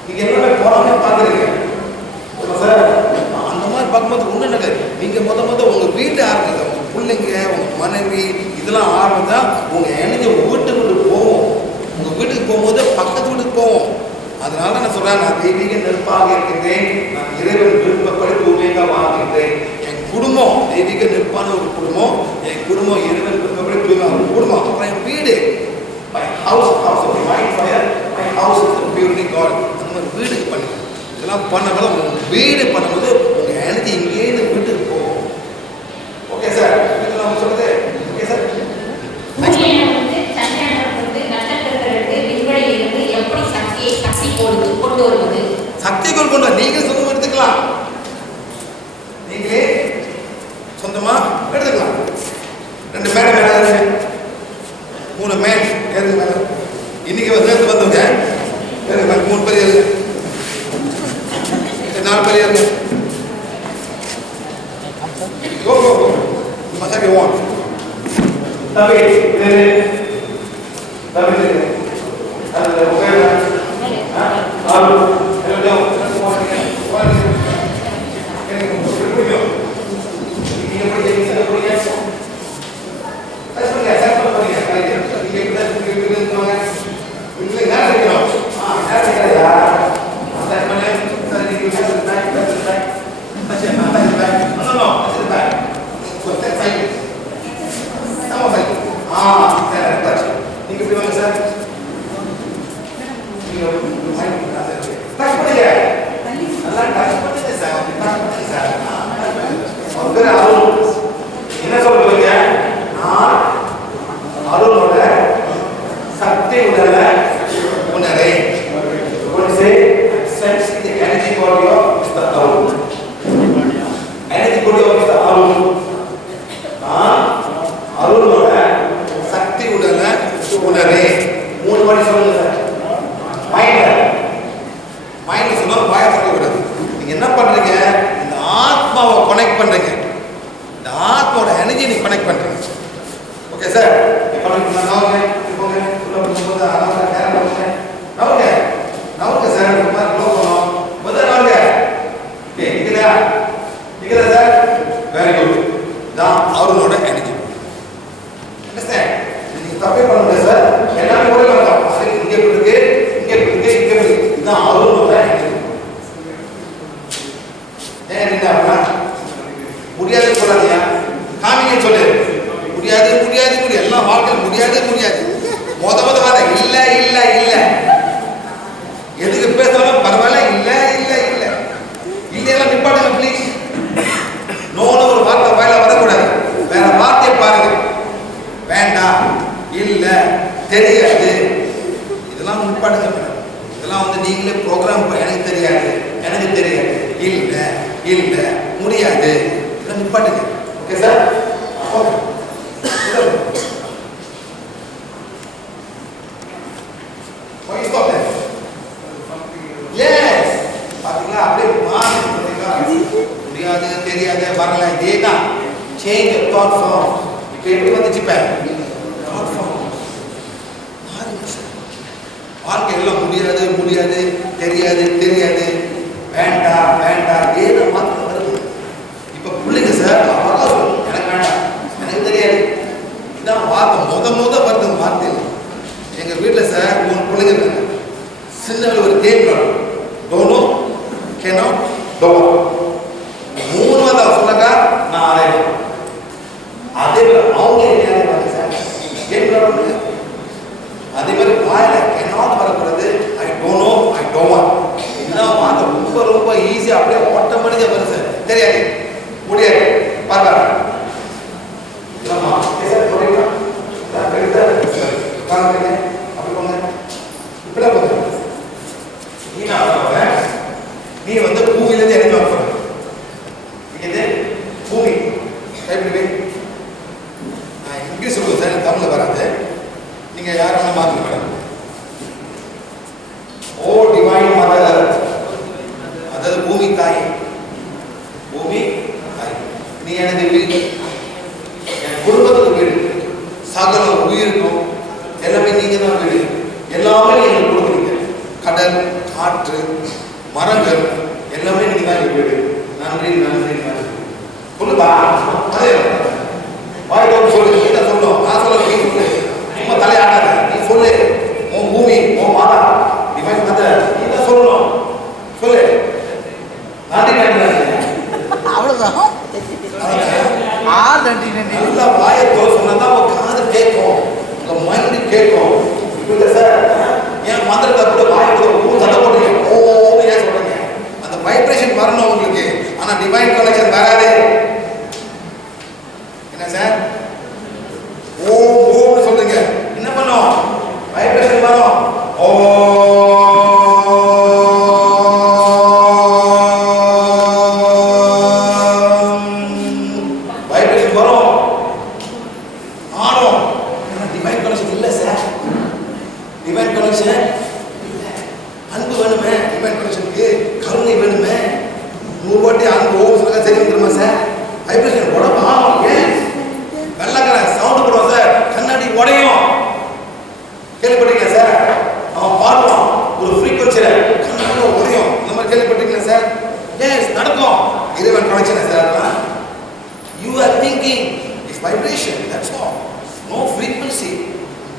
நீங்கள் எல்லாமே போகிறாமே பார்க்குறீங்க சார். அந்த மாதிரி பார்க்கும்போது ஒன்றும் நடக்காது. நீங்கள் முத உங்கள் வீட்டை ஆரம்பிங்க. உங்கள் பிள்ளைங்க, உங்கள் மனைவி இதெல்லாம் ஆரம்பித்தா உங்கள் எனர்ஜி வீட்டுக்கு போவோம். உங்கள் வீட்டுக்கு போகும்போது பக்கத்து வீட்டுக்கு போவோம். அதனால தான் நான் சொல்கிறேன், நான் தெய்வீக நெருப்பாக இருக்கின்றேன். நான் இறைவன் விருப்பப்படி தூய்மையாக வாழ்கின்றேன். என் குடும்பம் தெய்வீக நெருப்பான ஒரு குடும்பம். என் குடும்பம் இறைவன் விருப்பப்படி தூய்மையாக ஒரு குடும்பம். அப்புறம் என் வீடு my house of divine fire, my house is the purity God. அந்த மாதிரி வீடுக்கு பண்ணுங்க. இதெல்லாம் பண்ணாமல் உங்கள் வீடு பண்ணும்போது உங்கள் எனர்ஜி இங்கேருந்து வீட்டுக்கு போகும். ஓகே சார், இதெல்லாம் நம்ம சொல்லுது. Okay sir. சக்தி கொண்டு நீங்களே சொந்தமா எடுத்துக்கலாம். நீங்களே சொந்தமா எடுத்துக்கலாம். 2 மேடை மேலே 3 மேல் ஏறுங்க மேலே. இன்னைக்கு நேற்று வந்தவங்க ஏறுங்க மேலே 3 பேர் ஏறுங்க, 4 பேர் ஏறுங்க. Go. Masak you want. Tapi ini. Ada bukan? Touch பண்ணுங்க. நல்லா டச் பண்ணுங்க சார். டச் பண்ணுங்க சார். அவர் பேர் அருண். என்ன சொல்றீங்க? நான் அருணோட சக்தி உடல உணரே. What say? Sense the energy body of Mr. Arun. Energy body of Mr. Arun. அருணோட சக்தி உடல உணரே. 3 வாட்டி சொல்லுங்க சார். மைண்ட் சொன்னா வாயை சொல்ல விடாது. நீங்க என்ன பண்றீங்க? இந்த ஆத்மாவை கனெக்ட் பண்றீங்க. இந்த ஆத்மாவோட எனர்ஜி நீ கனெக்ட் பண்றீங்க. Okay sir. இப்போ நான் போங்க உள்ள போகும்போது அழகா நேரா போங்க. நவுங்க சார். ரொம்ப க்ளோ பண்ணோம். முதல்ல நவுங்க. ஓகே நிக்கல சார். Very good. தான் அவரோட எனர்ஜி. அண்டர்ஸ்டாண்ட்? நீங்க தப்பே பண்ணுங்க சார். எல்லாமே ஒரே மாதிரி தான். அது இங்க இருக்கு, இங்க இருக்கு, இங்க இருக்கு. இதான் அவரோட எனர்ஜி. என்ன முடியாது சொல்லாதீங்க. காமிங்க சொல்லு. முடியாது முடியாது முடியாது. எல்லாம் வாழ்க்கை முடியாது முடியாது. மொத வாத இல்ல இல்ல இல்ல. எதுக்கு பேசாலும் பரவாயில்ல. இல்ல இல்ல இல்ல. இல்லையெல்லாம் நிப்பாடுங்க ப்ளீஸ். நோன்னு ஒரு வார்த்தை வாயில வரக்கூடாது. வேற வார்த்தையை பாருங்க. வேண்டாம், இல்ல, தெரியாது. இதெல்லாம் நிப்பாடுங்க. இதெல்லாம் வந்து நீங்களே ப்ரோக்ராம் எனக்கு தெரியாது, எனக்கு தெரியாது, இல்ல இல்ல, முடியாது. இதெல்லாம் நிப்பாட்டுங்க. Okay sir? முடியாது, தெரியாது, வரல. இதே தான் சேஞ்ச் தாட் ஃபார்ம். இப்போ எப்படி வந்துச்சு? தாட் ஃபார்ம் வாழ்க்கை எல்லாம் முடியாது முடியாது, தெரியாது தெரியாது, வேண்டாம் வேண்டாம், ஏதோ மாத்திரம் வருது. இப்போ பிள்ளைங்க சார் அழகா சொல்லும், எனக்கு வேண்டாம், எனக்கு தெரியாது. இதான் வார்த்தை முத வருது வார்த்தையில். எங்கள் வீட்டில் சார் 3 பிள்ளைங்க இருக்காங்க. சின்ன ஒரு கேம் விளாடும். டோனோ கேனோ டோவா. 3வது சொன்னாக்கா நான் அடையணும். அதே மாதிரி அவங்க என்ன சார் கேம் விளாடுறது. அதே மாதிரி வாயில கேனாட் வரக்கூடாது. ஐ டோனோ, ஐ டோவா. இதுதான் வார்த்தை ரொம்ப ரொம்ப ஈஸியாக அப்படியே ஆட்டோமேட்டிக்காக வருது சார். தெரியாது, முடியாது, பார்க்கலாம். நீ வந்து பூமியிலேருந்து இறங்கி வர இது பூமி எப்படி இங்கிலீஷ் சொல்லுங்க சார், தமிழில் வராது. நீங்கள் யார் வேணால் மாற்றுங்க மேடம். ஓ டிவைன் மதர், அதாவது பூமி தாய். பூமி தாய், நீ எனக்கு வீடு, என் குடும்பத்துக்கு வீடு, சகல உயிருக்கும் எல்லாமே நீங்கள் தான் வீடு. எல்லாமே நீங்கள் கொடுக்குறீங்க. கடல், காற்று, மரங்கள் எல்லாமே நீங்கள் தான் எங்கள் வீடு. நன்றி நன்றி நன்றி. சொல்லுதா? அதே வாய்ப்பு சொல்லு. நீ தான் சொல்லணும், நான் சொல்ல. நீ சொல்லு, சும்மா தலையாடாத. நீ சொல்லு. உன் பூமி, உன் மாதா, டிவைன் மதர், நீ தான் சொல்லணும். சொல்லு. நன்றி நன்றி. அவ்வளவுதான். நல்லா வாயத்தோ சொன்னதான் உங்க காது கேட்கும், உங்க மைண்டு கேட்கும். இப்ப சார் ஏன் மந்திரத்தை கூட வாயத்தோ சண்டை போட்டுருங்க. ஓன்னு ஏன் சொல்றீங்க? அந்த வைப்ரேஷன் வரணும் உங்களுக்கு. ஆனா டிவைன் கனெக்ஷன் வராது. என்ன சார்? ஓன்னு சொல்றீங்க, என்ன பண்ணும்? வைப்ரேஷன் வரும். ஓ வைப்ரேஷன் வரும், ஆடும். டிவைன் கனெக்ஷன் இல்லை சார். டிவைன் கனெக்ஷன் அன்பு வேணுமே. டிவைன் கனெக்ஷனுக்கு கருணை வேணுமே. 100 வாட்டி அன்பு ஓம் சொல்லுங்க, சரி வந்துருமா சார்? வைப்ரேஷன் உடம்பு ஆகும். ஏன் வெள்ளக்கரை சவுண்டு போடுவோம் சார், கண்ணாடி உடையும். கேள்விப்பட்டீங்க சார்? அவன் பாடுவான் ஒரு ஃப்ரீக்வன்சியில், கண்ணாடி உடையும். இந்த மாதிரி கேள்விப்பட்டீங்களா சார்? எஸ், நடக்கும். இறைவன் connection sir. You are thinking is vibration, that's all. No frequency.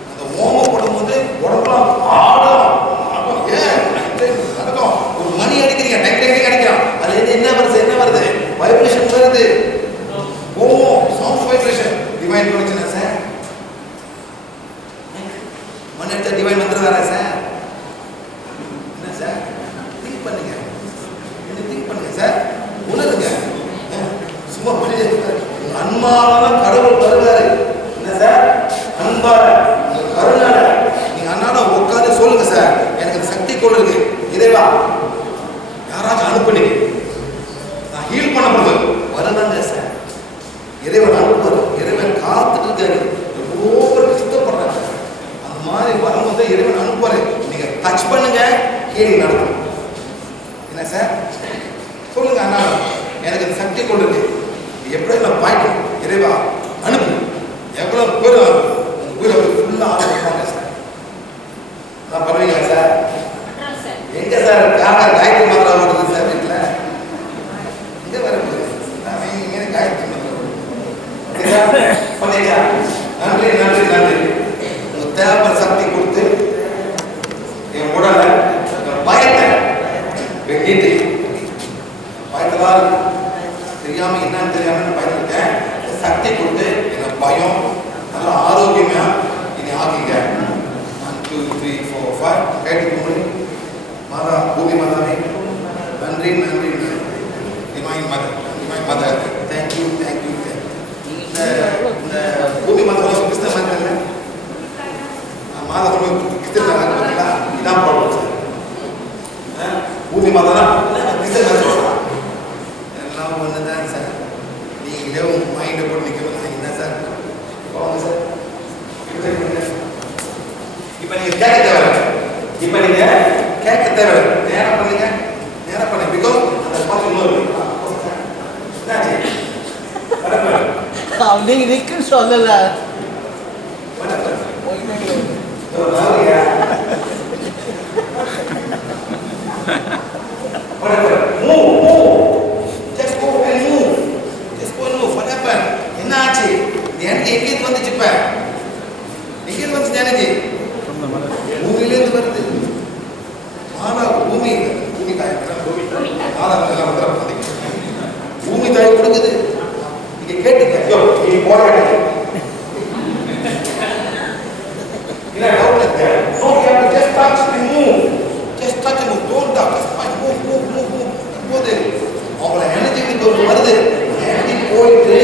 அந்த ஓம போடும்போது உடம்புலாம் ஆடும். ஏன் நடக்கும். ஒரு மணி அடிக்கிறீங்க, டெக் டெக் அடிக்கிறான். அது என்ன வருது? என்ன வருது? வைப்ரேஷன் வருது. Om sound vibration. Divine connection sir. மணி எடுத்த டிவைன் வந்துடுவாரா சார்? திங்க் பண்ணுங்க, கொஞ்சம் திங்க் பண்ணுங்க சார், உணருங்க. சும்மா பண்ணி அன்பால கடவுள் தருவாரு. என்ன சார்? அன்பால கருணால நீங்க அண்ணாட உட்காந்து சொல்லுங்க சார், எனக்கு இந்த சக்தி கொள்ளுங்க இறைவா, யாராச்சும் அனுப்புனீங்க, நான் ஹீல் பண்ண போது வரதாங்க சார். இறைவன் அனுப்புவார், இறைவன் காத்துட்டு இருக்காரு, எவ்வளோ பேர் கஷ்டப்படுறாங்க. அந்த மாதிரி வரும்போது இறைவன் அனுப்புவாரு. நீங்க டச் பண்ணுங்க, ஹீலிங் நடக்கும். என்ன சார் சொல்லுங்க அண்ணா, எனக்கு இந்த சக்தி கொள்ளுங்க, எப்படி நான் பாய்க்கும் இறைவா அனுப்பு. எவ்வளவு பேர் உயிரை ஃபுல்லாக ஆரம்பிப்பாங்க சார். அதான் பண்ணுவீங்களா சார்? எங்க சார் காயத்ரி மாத்திரை ஓடுது சார் வீட்டில்? எங்க வரப்போகுது காயத்ரி மாத்திரை பண்ணியா? நன்றி நன்றி நன்றி. உங்க தேவை சக்தி கொடுத்து என் உடலை பயத்தை வெட்டிட்டு, பயத்தெல்லாம் தெரியாம என்னன்னு தெரியாம பயந்துருக்கேன், சக்தி கொடுத்து என்ன பயம் நல்ல ஆரோக்கியமா இனி ஆகிங்க. 1 2 3 4 5 கேட்டு மாதா, பூமி மாதாவே நன்றி நன்றி. Divine mother, divine mother, thank you thank you thank you. இந்த பூமி மாதா கிறிஸ்தவ மாதிரி இல்லை, மாதா கிறிஸ்தவ பார்த்தீங்களா? இதான் ப்ராப்ளம் சார். பூமி மாதா கிறிஸ்தவ சொல்லலாம், எல்லாம் ஒன்று தான் சார். நீங்களே உங்க மைண்டை போட்டு நிற்கணும். என்ன சார் போவாங்க சார். இப்போ நீங்கள் கேட்க தேவை, இப்போ நீங்கள் கேட்க தேவை, நேரம் பண்ணுங்க, நேரம் பண்ணுங்க. பிகாஸ் அந்த ஸ்பாட் இன்னொரு நீங்க நிற்க சொல்லல. என்ன ஆச்சு? எனக்கு எங்கேருந்து வந்துச்சு? இப்ப எங்கேருந்து வந்துச்சு எனக்கு? பூமியிலேருந்து வருது. ஆனா பூமி பூமி தாய் பூமி தாய் கொடுக்குது. நீங்க கேட்டுக்க, நீ போட அவங்கள எனர்ஜி வருது. எனர்ஜி போயிட்டு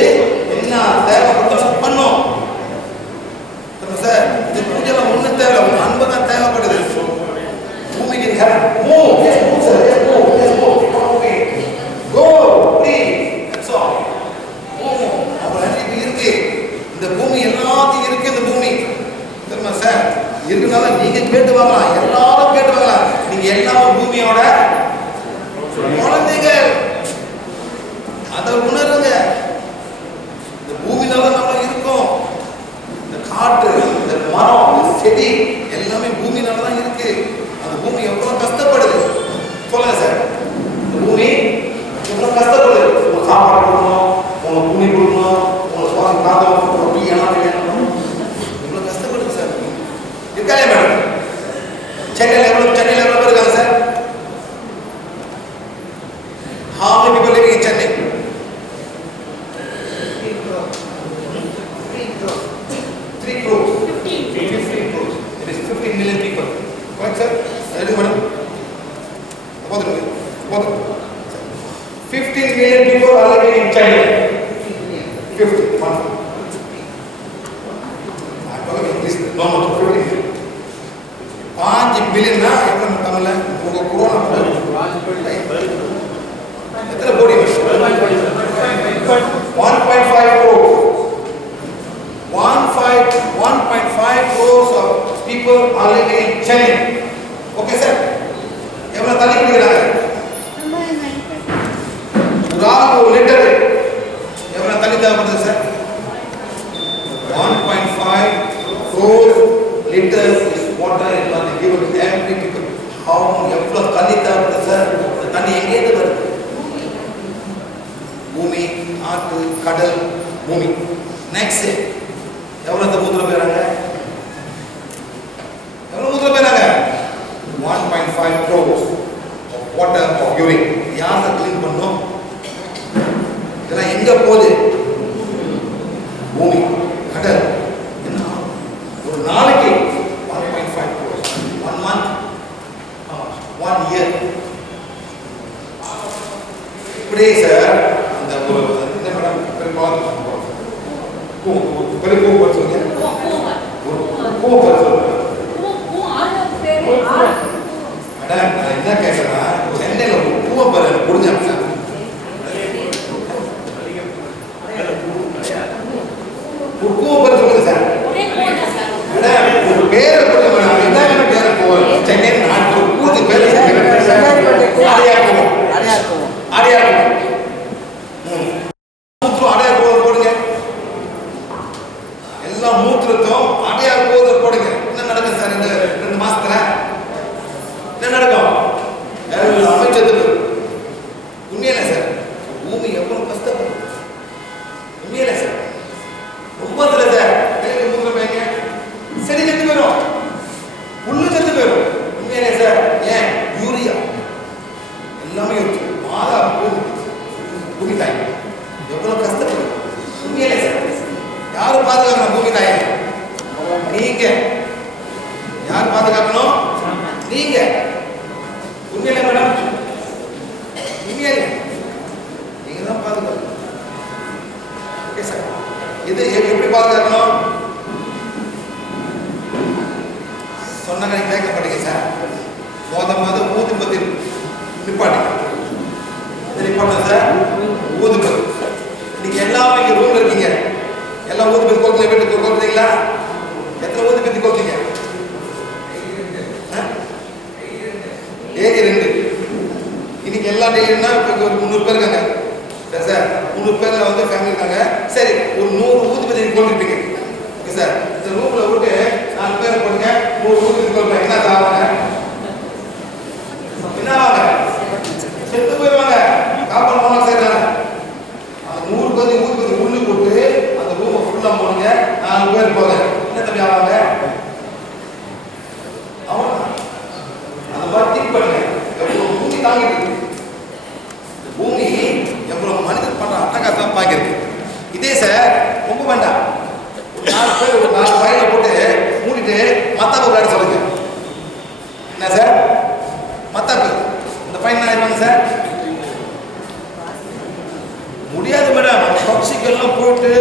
என்ன தேவைப்பட்ட பண்ணும் சார். இது பூஜைலாம் ஒண்ணு தேவை, உங்க அன்பு தான் தேவைப்படுது. பூமிக்கு இருக்கு, இந்த பூமி எல்லாத்தையும் இருக்கு. இந்த பூமி தெரியுமா சார்? இருக்குனால நீங்க கேட்டு வாங்கலாம், எல்லாரும் கேட்டு வாங்கலாம். நீங்க எல்லாமே பூமியோட குழந்தைங்க, அதை உணருங்க. இந்த பூமினால நம்ம இருக்கோம். இந்த காற்று, இந்த மரம், இந்த செடி எல்லாமே பூமினால தான் இருக்கு. அந்த பூமி எவ்வளவு கஷ்டப்படுது சொல்லுங்க சார். இந்த பூமி எவ்வளவு கஷ்டப்படுது. உங்க சாப்பாடு கொடுக்கணும், உங்க பூமி கொடுக்கணும், உங்க சுவாசம் காத்தம் அப்படி எல்லாம் எவ்வளவு கஷ்டப்படுது சார். இருக்காலே மேடம்? சென்னையில் எவ்வளவு பேர் இருக்காங்க sir? How many people living in Chennai? 3 crores. 15 crores. It is 15 million people. Correct, sir? That is madam. About 15 million people are living in Chennai. 50. I'm talking English. No, 15 million. 5 million na எவ்வளவு தமிழ்ல? உங்க corona எத்தனை கோடி? 1.5 crores. 1.5 crores of people are living in Chennai. Okay, sir? எவ்வளவு தண்ணி குடிக்கிறாங்க? ஒரு litre எவ்வளவு தண்ணி தேவைப்படுது sir? 1.5 crores liters is water is not given to every people. How எவ்வளவு தண்ணி தேவைப்படுது சார்? இந்த தண்ணி எங்கேருந்து வருது? பூமி, ஆற்று, கடல், பூமி. நெக்ஸ்ட் எவ்வளவு மூத்திரம் போயிறாங்க? எவ்வளவு மூத்திரம் போயிறாங்க? 1.5 crores of water of urine. யார் தான் க்ளீன் பண்ணோம்? இதெல்லாம் எங்க போகுது? பூமி, கடல். என்ன ஒரு நாளைக்கு 1.5 crores. 1 month, 1 year today sir அந்த ஒரு என்ன மேடம் பெரிய கூ சொல்லுங்க கூ சொல்லுங்க மேடம் நான் என்ன கேட்கறேன்னா சென்னையில் ஒரு பூவை பாரு முடிஞ்சாங்க சார் ஒரு பூவை பாரு சொல்லுங்க சார் மேடம் ஒரு பேரை கொடுங்க மேடம் என்ன பேரை போவோம் சென்னையில் நான் ஒரு பூத்து பேர் அடையார் போவோம் மூத்திரம் அடையார் போவதை போடுங்க எல்லாம் மூத்திரத்தும் அடையார் போவதை போடுங்க என்ன நடக்கும் சார் இந்த 2 மாசத்துல என்ன நடக்கும் அமைச்சதுக்கு உண்மையில சார் பூமி எவ்வளவு கஷ்டப்படும் உண்மையில சார் ரொம்ப சார் மூத்திரம் வைங்க சரி செத்து போயிடும் புல்லு செத்து போயிடும் உண்மையிலே சார் ஏன் யூரியா எல்லாமே இருக்கு மாதா பூமி தாய் எவ்வளவு கஷ்டப்படும் உண்மையிலே சார் யாரும் பாதுகாக்கணும் பூமி தாயை நீங்க யார் பாதுகாக்கணும் நீங்க உண்மையிலே மேடம் உண்மையிலே நீங்க தான் பாதுகாக்கணும் ஓகே சார் இது எப்படி பாதுகாக்கணும் சொன்னாங்க நீங்க கேட்க மாட்டீங்க சார் மொத ஊதுபத்தி நிப்பாட்டுங்க நிப்பாட்டணும் சார் ஊதுபத்தி நீங்க எல்லாமே இங்க ரூம்ல இருக்கீங்க எல்லாம் ஊதுபத்தி கோத்துல வீட்டுக்கு கோத்துறீங்களா எத்தனை ஊதுபத்தி கோத்தீங்க ஏஜ் 2 இன்னைக்கு எல்லா டெய்லினா ஒரு 300 பேர் இருக்காங்க சரி சார் 300 பேர்ல வந்து ஃபேமிலி இருக்காங்க சரி ஒரு 100 ஊதுபத்தி நீங்க கொண்டிருப்பீங்க ஓகே சார் இந்த ரூம்ல விட்டு 4 பேரை போடுங்க 100 ஊதுபத்தி கொள்ளுங்க என்ன ஆவாங்க என்ன ஆவாங்க செத்து போயிடுவாங்க காப்பாற்ற போனா செய்யறாங்க அந்த 100 பேர் ஊதுபத்தி உள்ளு போட்டு அந்த ரூமை ஃபுல்லா போடுங்க 4 பேர் போங்க என்ன தம்பி ஆவாங்க அந்த மாதிரி திங்க் பண்ணுங்க எவ்வளவு பூமி தாங்கிட்டு இருக்கு பூமி எவ்வளவு மனிதன் பண்ற அட்டகாசம் பாக்கிருக்கு இதே சார் ரொம்ப வேண்டாம் 4 பேர் ஒரு 4 வயல போட்டு மூடிட்டு மத்தாப்பு விளையாட சொல்லுங்க என்ன சார் மத்தாப்பு இந்த பையன் என்ன ஆயிடுவாங்க சார் முடியாது மேடம் அந்த டாக்ஸிக்கெல்லாம் போயிட்டு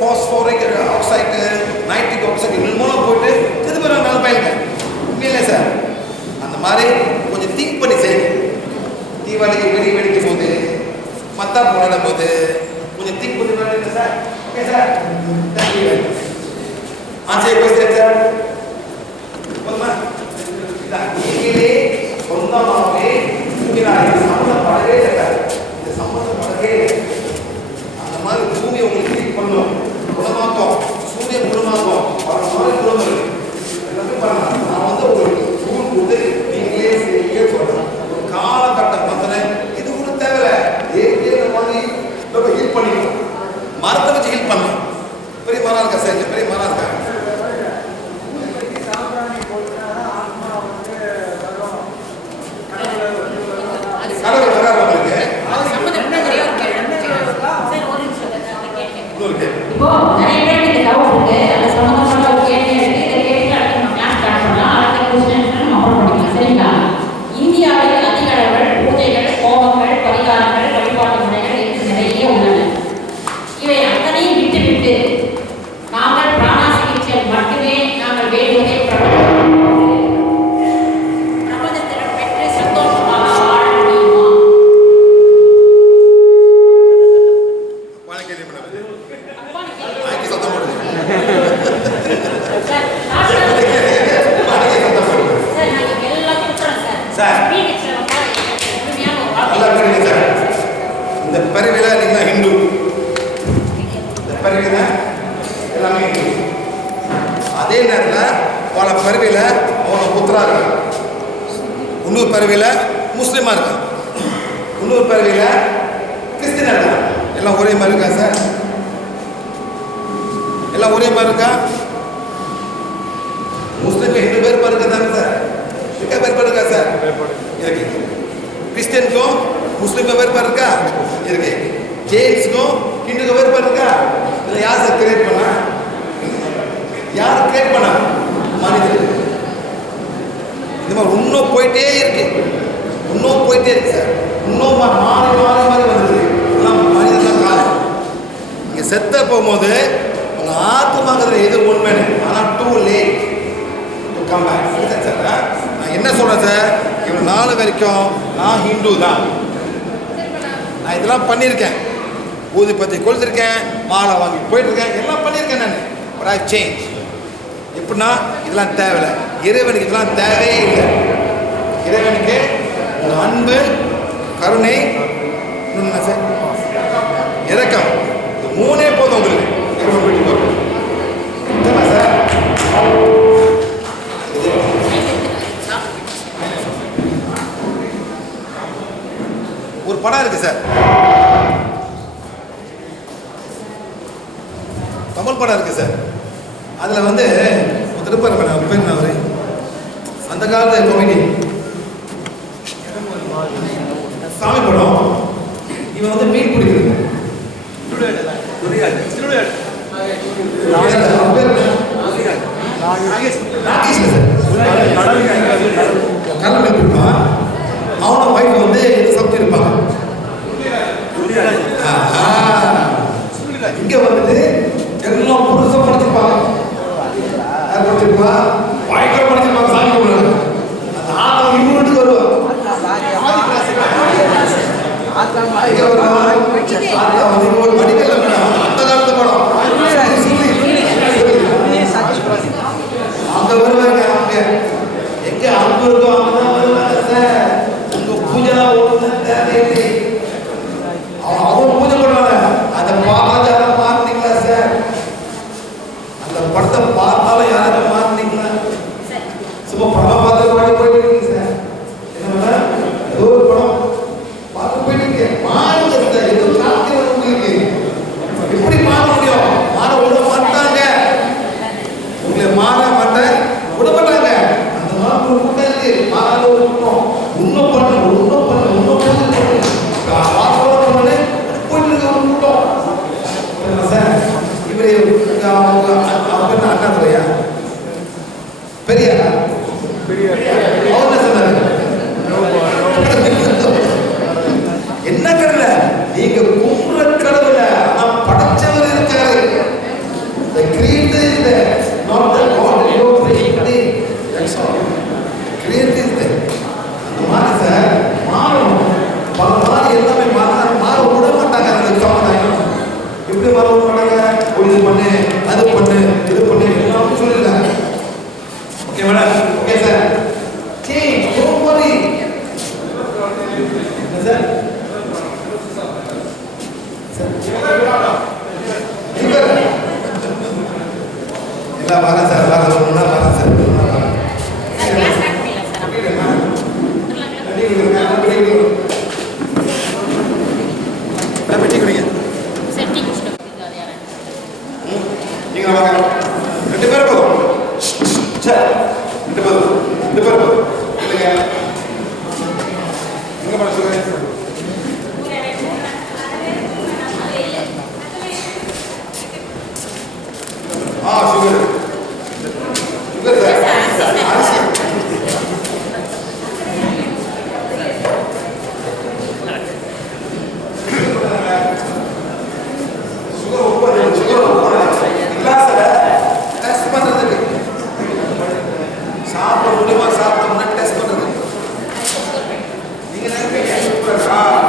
பாஸ்போரிக் ஆக்சைடு நைட்ரிக் ஆக்சைடு மூலம் போயிட்டு இது மாதிரி 4 பையனுங்க உண்மையிலே சார் அந்த மாதிரி கொஞ்சம் திங்க் பண்ணி செய்யுங்க தீபாவளிக்கு வெடிக்கும் போது மத்தாப்பு விளையாடும் போது கொஞ்சம் திங்க் பண்ணி விளையாடுங்க sir okay sir answer question sir போதுமா நீங்களே சொந்தமாகவே சம்மந்தப்படவே இல்லை இந்த சம்மந்தப்படவே அந்த மாதிரி பூமியை உங்களுக்கு ட்ரீட் பண்ணும் குணமாக்கும் சூரியன் குணமாக்கும் அவர் மாதிரி குணம் இருக்கு எல்லாமே பண்ணலாம் நான் வந்து உங்களுக்கு ரூல் கொடுத்து நீங்களே செய்ய சொல்றேன் ஒரு காலகட்டம் வந்தேன் இது கூட தேவையில்லை ஏற்கனவே மாதிரி ஹீல் பண்ணிக்கணும் மரத்தை வச்சு ஹீல் பண்ணலாம் பெரிய மரம் இருக்கா சார் பெரிய மரம் இருக்கா கடவுள் வராது உங்களுக்கு இப்போ நிறைய பேருக்கு இந்த டவுட் இருக்கு அந்த சம்பந்தமான ஒரு கேள்வி இருக்கு இதை கேட்டு அடுத்து நம்ம கிளாஸ் ஸ்டார்ட் பண்ணலாம் அடுத்த கொஸ்டின் நம்ம அப்லோட் பண்ணிக்கலாம் சரிங்களா இந்தியாவில் அதிகாரங்கள் பூஜைகள் கோபங்கள் பரிகாரங்கள் வழிபாட்டு முறைகள் என்று நிறைய உள்ளன இவை அத்தனையும் விட்டு நாங்கள் பிராண சிகிச்சையில் மட்டுமே நாங்கள் வேண்டுவதை பிரபஞ்சத்திடம் பெற்று சந்தோஷமாக வாழ முடியுமா இந்த பரிவில நீங்க ஹிந்து இந்த பரிவில எல்லாமே ஹிந்து அதே நேரத்தில் பல பரிவில அவன புத்திரா இருக்காங்க இன்னொரு பரிவில முஸ்லீமா இருக்காங்க இன்னொரு பரிவில கிறிஸ்டினா இருக்காங்க எல்லாம் ஒரே மாதிரி இருக்கா சார் எல்லாம் ஒரே மாதிரி இருக்கா முஸ்லீம் ஹிந்து வேறுபாடு இருக்கா சார் வேறுபாடு இருக்கா சார் இருக்கு கிறிஸ்டியனுக்கும் முஸ்லீம் வேறுபாடு இருக்கா இருக்கு ஜெயின்ஸுக்கும் ஹிந்துக்கு வேறுபாடு இருக்கா இல்லை யார் சார் கிரியேட் பண்ணா யார் கிரியேட் பண்ணா மனிதன் இந்த மாதிரி இன்னும் போயிட்டே இருக்கு இன்னும் போயிட்டே இருக்கு சார் இன்னும் மாறி மாறி மாறி வந்துருக்கு போகும்போது உங்கள் ஆத்மாங்கிறதுல எது உண்மைன்னு, ஆனால் too late to come back. Sir நான் என்ன சொல்கிறேன் சார், இவ்வளோ நாள் வரைக்கும் நான் ஹிந்து தான், நான் இதெல்லாம் பண்ணியிருக்கேன், ஊதி பற்றி கொளுத்திருக்கேன், மாலை வாங்கி போயிட்டுருக்கேன், எல்லாம் பண்ணியிருக்கேன் நான். But I change. எப்படின்னா இதெல்லாம் தேவையில்லை, இறைவனுக்கு இதெல்லாம் தேவையே இல்லை. இறைவனுக்கு உங்கள் அன்பு, கருணை, இன்னும் சார் இரக்கம், இது மூணே போதும் உங்களுக்கு. இறைவன் வீட்டுக்கு வரும் சார். ஒரு படம் இருக்கு சார், தமிழ் படம் இருக்கு சார். அதில் வந்து திருப்பதி பேர் அவரு அந்த காலத்து காமெடி சாமி படம். இவன் வந்து மீன் பிடிக்கிறது கடல் இருப்பான். அவனோட ஒய்ஃப் வந்து சமைச்சு இருப்பாங்க. இங்க வந்துட்டு எல்லாம் புதுசாக படிச்சிருப்பாங்க, படிச்சிருப்பான், பயங்கர படிச்சிருப்பாங்க, சாமி கும்பிடுறாங்க. அந்த ஆத்மா இவனுக்கு வருவான், ஒரு வடிவேல அந்த காலத்து படம் அங்க வருவாங்க. அவங்க எங்க அன்பு இருக்கோ அங்கதான் வருவாங்க சார். உங்க பூஜை ஒண்ணு தேவையில்லை, அவங்க பூஜை பண்ணுவாங்க. அந்த பாலாச்சாரம் மாறினீங்களா சார்? அந்த படத்தை பார்த்தாலும் யாரும் மாறினீங்களா? சும்மா படம் பார்த்து போயிட்டு இருக்கீங்க சார். என்ன ஏதோ ஒரு படம் பார்த்து போயிட்டு இருக்கேன், மாறுங்க சார். எதுவும் காத்தியம் உங்களுக்கு எப்படி மாற முடியும்? மாற விட மாட்டாங்க, உங்களை மாற மாட்டேன் விட மாட்டாங்க. அந்த மாதிரி ஒரு கூட்டம் இருக்கு, மாறாத ஒரு கூட்டம். இன்னும் பண்ணு, இன்னும் பண்ணு, இன்னும் பண்ணு, பண்ணு போயிட்டு இருக்க ஒரு கூட்டம் சார். இவரே அவங்க அண்ணா துறையா பெரியா அவர் என்ன சொன்னாரு? என்ன கடவுள நீங்க கும்புற கடவுள நான் படைச்சவர் இருக்காரு. The creator is there, not the God you created. That's all. Creator is there. அந்த மாதிரி சார் மாறும். பல மாதிரி எல்லாமே மாற விட மாட்டாங்க. அந்த சமுதாயம் எப்படி மாற விட மாட்டாங்க? இது பண்ணு, அது பண்ணு, இது பண்ணு, எல்லாமே சொல்லிருக்காங்க. Okay madam, okay sir. Change, don't worry. என்ன சார்? எல்லாம் வர சார், வர ஒன்றா வர சார். பெட்டி குடிங்க. நீங்க வாங்க, ரெண்டு பேரும் போதும் சார், ரெண்டு பேரும் போதும் இல்லைங்க. எங்க பண்ண சொல்லுங்க. சுகர் சார், அரிசி டெஸ்ட் பண்றதுக்கு சாப்பிட முடியுமா, சாப்பிட்டோம்னா டெஸ்ட் பண்றதுக்கு நீங்க sugar sir.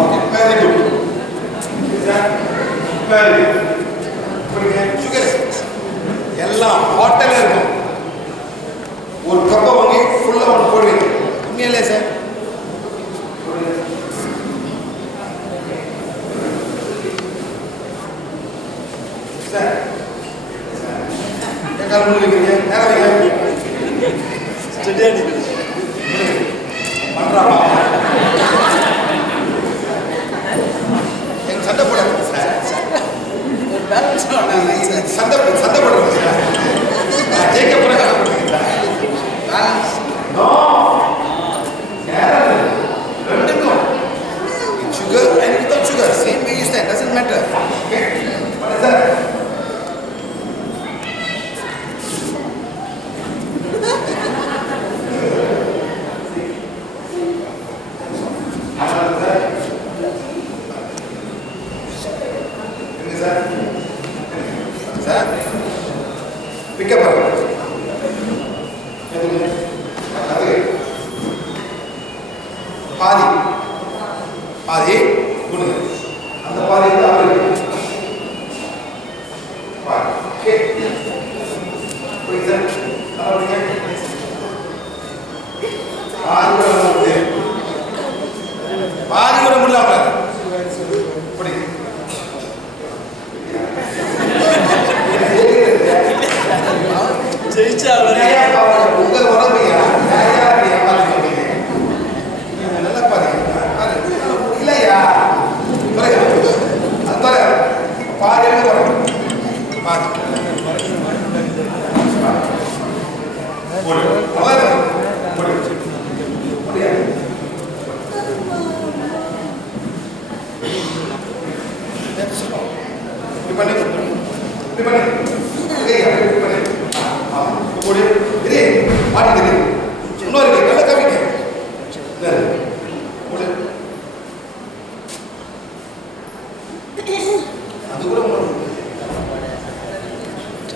Okay, very good. Very good. Sugar எல்லாம் ஹோட்டல்ல இருக்கும். ஒரு கப்பை வாங்கி ஃபுல்லா ஒன்று போடுவீங்க. உண்மையிலே சார் சார் கால் முடிக்கிறீங்க, நேரம் வைங்க. பண்றாமா எங்க சண்டை போட சண்டை போடுறது ஜெயிக்க போற ரெண்டுக்கும் sugar and without sugar same way you stand, doesn't matter. Okay sir, sir sir pick up பண்ணுங்க. அது பாதி பாதி கொடுங்க. அந்த பாதி வந்து அவருக்கு பாதி. ஓகே புரியுது சார்? பாதி கூட வந்து பாதி கூட முடியல புரியுது. ஜெயிச்சா உங்க உடம்பையா நல்லா பாருங்க இல்லையா அது பாதி பாதி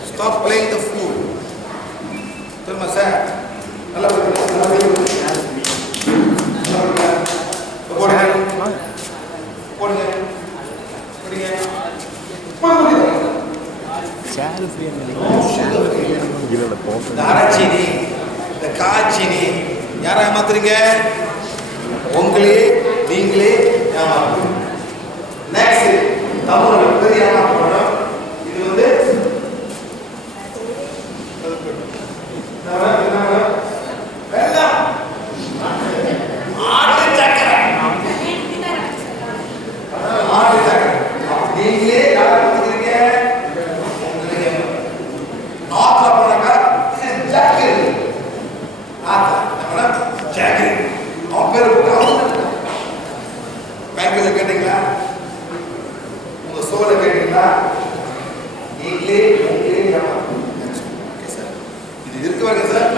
Stop playing the fool. Terima kasih. நல்லா தாராச்சீனி இந்த காய்ச்சீனி யாரை ஏமாத்துறீங்க? உங்களே நீங்களே ஏமாத்துறீங்க. நெக்ஸ்ட் தமிழ் பெரிய ஏமாற்றம். இது வந்து வெள்ளம் ஆட்டு சக்கரை ஆட்டு சக்கரை நீங்களே யாரை ஏமாத்துறீங்க? நார்த்ல போனாக்கா ஜாக்கெட் நார்த்ல ஜாக்கெட் அவன் பேர் பேங்க்ல கேட்டீங்களா? உங்க சோழ கேட்டீங்களா? நீங்களே உங்களே ஓகே சார் இது இருக்கு வாங்க sir.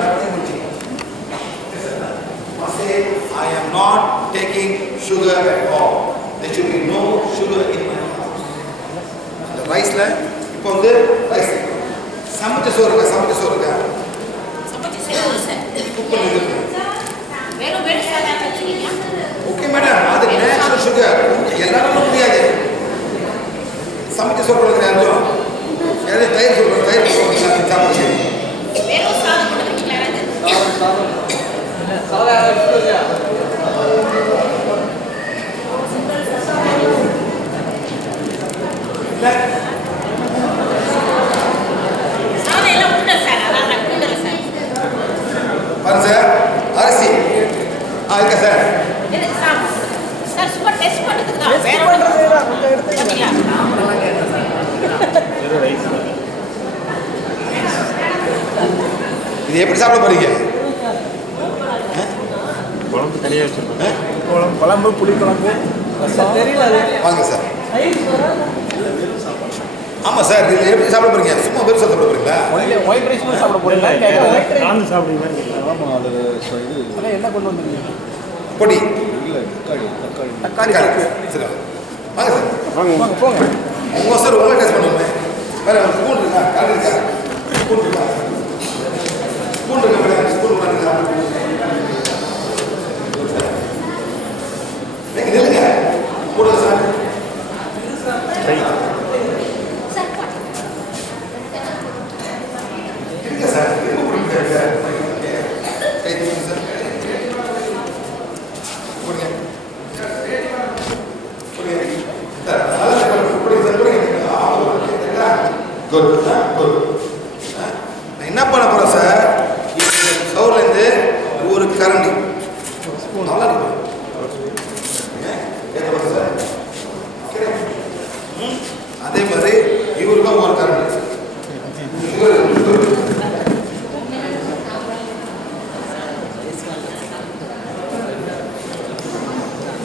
I am not taking sugar at all. There should be no sugar in my house. இந்த ரைஸ்ல இப்போ வந்து ரைஸ் சமைச்ச சோறு இருக்கா? சமைச்ச சோறு இருக்கா? ஓகே மேடம், அது நேச்சுரல் சுகர். எல்லாரும் முடியாது. சமைச்ச சோறு கொடுக்குற யாரும் யாரும் தயிர் சொல்றோம். தயிர் சாப்பிடுங்க. பாருங்க சார் அரிசி இருக்கா சார்? இது எப்படி சாப்பிட போறீங்க? குழம்பு தனியாக வச்சுருக்கோம். குழம்பு புளி குழம்பு தெரியல. வாங்க சார். ஆமாம் சார், இது எப்படி சாப்பிட போறீங்க? சும்மா வெறும் சாப்பிட போறீங்களா? ஒயிட் ரைஸ் கூட சாப்பிட போறீங்களா? கலந்து சாப்பிடுவீங்க. ஆமாம், அது இது என்ன கொண்டு வந்துருக்கீங்க? பொடி இல்லை, தக்காளி சரி வாங்க சார். வாங்க போங்க. உங்கள் சார் உங்களை டேஸ்ட் பண்ணுவோமே. வேறு ஸ்பூன் இருக்கா? கால் இருக்கா? ஸ்பூன் இருக்கா? ஸ்பூன் இருக்கா மேடம்? ஸ்பூன் இருக்கா? நீங்கள் நில்லுங்க. போடுங்க சார். இருக்க சார். எங்கே போடுங்க சார்? கை தூங்க சார். போடுங்க. நான் என்ன பண்ண போறேன் சார்? சவுர்லேருந்து ஒரு கரண்டி நல்லா இருக்கு சார். அதே மாதிரி இவருக்கும் ஒரு கரண்டி.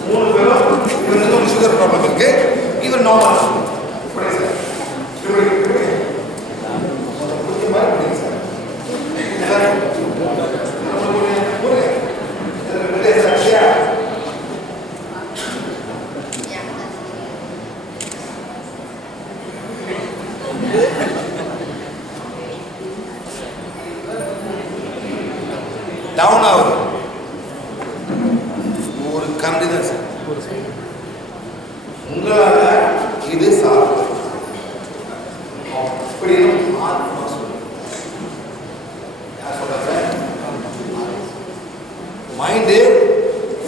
மூணு பேரும் இவருக்கு சுகர் ப்ராப்ளம் இருக்கு. இவர் நார்மல் டவுன் ஆகுது. ஒரு கரண்டி தான் சார். உங்களால இது சாப்பிடும் அப்படின்னு ஆத்மா சொல்லுங்க. யார் சொல்றா சார்? மைண்டு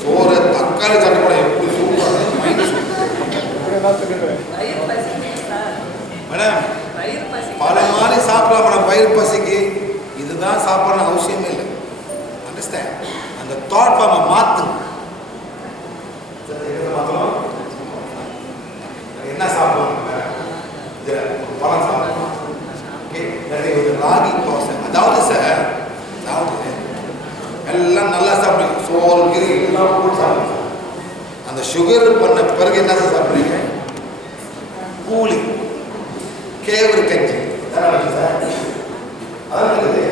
சோற தக்காளி சாப்பிட எப்படி சூப்பர் மைண்ட் மேடம் பல மாதிரி சாப்பிடலாம் மேடம். வயிறு பசிக்கு இதுதான் சாப்பிடணும் அவசியமே இல்லை. அண்டர்ஸ்டாண்ட்? அந்த தாட் ஃபார்மை மாற்றுங்க. மாற்றணும். என்ன சாப்பிடுவாங்க? பழம் சாப்பிடலாம். ஓகே, ராகி தோசை. அதாவது சார், அதாவது எல்லாம் நல்லா சாப்பிடுங்க. சோறு கீரை எல்லாம் போட்டு சாப்பிடுங்க. அந்த சுகர் பண்ண பிறகு என்ன சார் சாப்பிடுறீங்க? கூலி, கேவரு கஞ்சி சார். அதான் இருக்குது.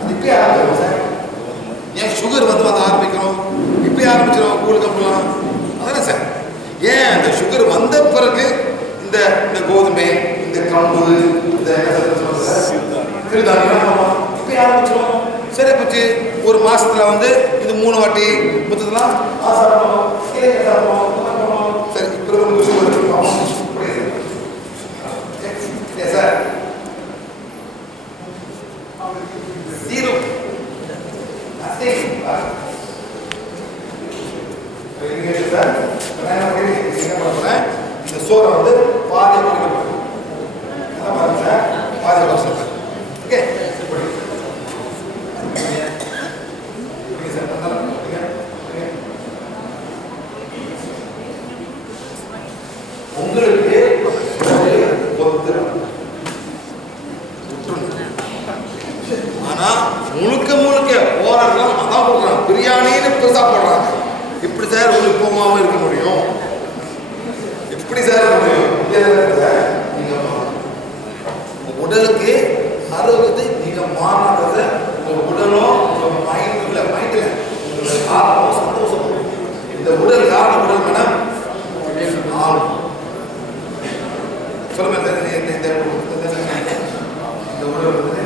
அது இப்பயே ஆரம்பிச்சிடும் சார். ஏன் சுகர் வந்து ஆரம்பிக்கிறோம்? இப்பயே ஆரம்பிச்சிடும் கூழ் கப்பலாம். அதானே சார். ஏன் அந்த சுகர் வந்த பிறகு இந்த கோதுமை, இந்த கம்பு, இந்த சிறுதானியம் இப்பயே ஆரம்பிச்சிடும். சரி போச்சு. ஒரு மாசத்துல வந்து இது 3 வாட்டி மொத்தத்துலாம் சாப்பிடணும். சரி, இப்போ சார் 0 சார். இந்த சோறை வந்து பாதி பாருங்க சார், பாதி சார். ஓகே, உங்களுக்கு ஆனா முழுக்க முழுக்க போராடலாம். அதான் போடுறாங்க பிரியாணின்னு பெருசா போடுறாங்க. எப்படி சார் உங்களுக்கு போகாம இருக்க முடியும்? எப்படி சார் முடியும்? நீங்க உடலுக்கு ஆரோக்கியத்தை நீங்க மாறாத உங்க உடலும் உங்க மைண்ட்ல உங்களோட ஆத்மா சந்தோஷம். இந்த உடல் யாரோட உடல் மேடம்? ஆள் சொல்லுங்க. இந்த உடல் வந்து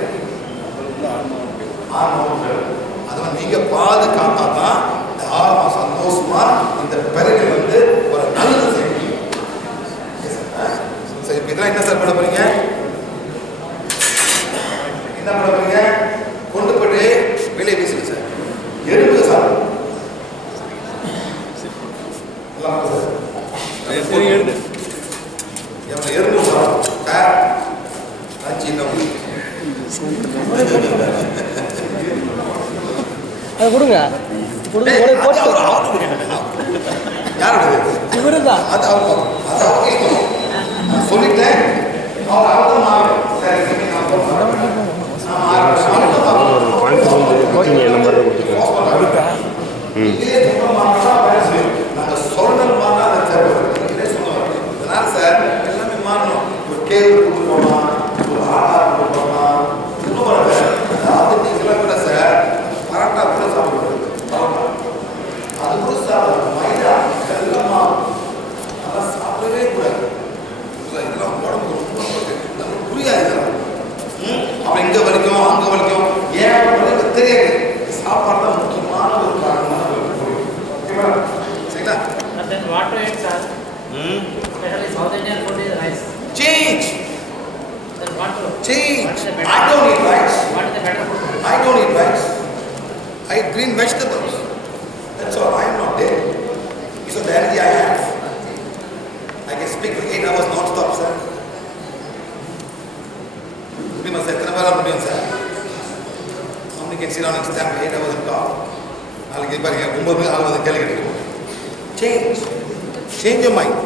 ஆத்மா உடல். அதை நீங்க பாதுகாத்தா தான் இந்த ஆத்மா சந்தோஷமா இந்த பிறகு வந்து ஒரு நல்லது செய்யும். சரி, இதெல்லாம் என்ன சார் பண்ண போறீங்க? என்ன பண்ண போறீங்க? கொண்டு போட்டு வெளியே வீசுங்க சார். எறும்பு சார் எறும்பு சார் அது கொடுங்க. யாரோட இவருதான். அது அவர் சொல்லிட்டேன். சார் எல்லாமே மாறணும். ஒரு கேள்வி கொடுக்கணும், ஒரு ஆதார் கொடுக்கணும். அதாவது நீங்களாம் கூட சார் பரோட்டா கூட சாப்பிடுறது. அது கூட சாப்பிடுறது மைதா எல்லாம் அதெல்லாம் சாப்பிடவே கூடாது. இதெல்லாம் உடம்புக்கு ரொம்ப நமக்கு புரியாது. அவன் இங்கே வரைக்கும் அங்கே வரைக்கும் ஏன் தெரியாது. சாப்பாடு தான் முக்கியமான ஒரு காரணமாக சரிங்களா? Change. Change. I don't eat rice. I don't eat rice. I eat green vegetables. That's all. I am not dead. So the energy I have, I can speak for 8 hours non-stop, sir. We must say, sir. How many can sit down and stand for 8 hours and talk? I'll get back here. Change. Change your mind.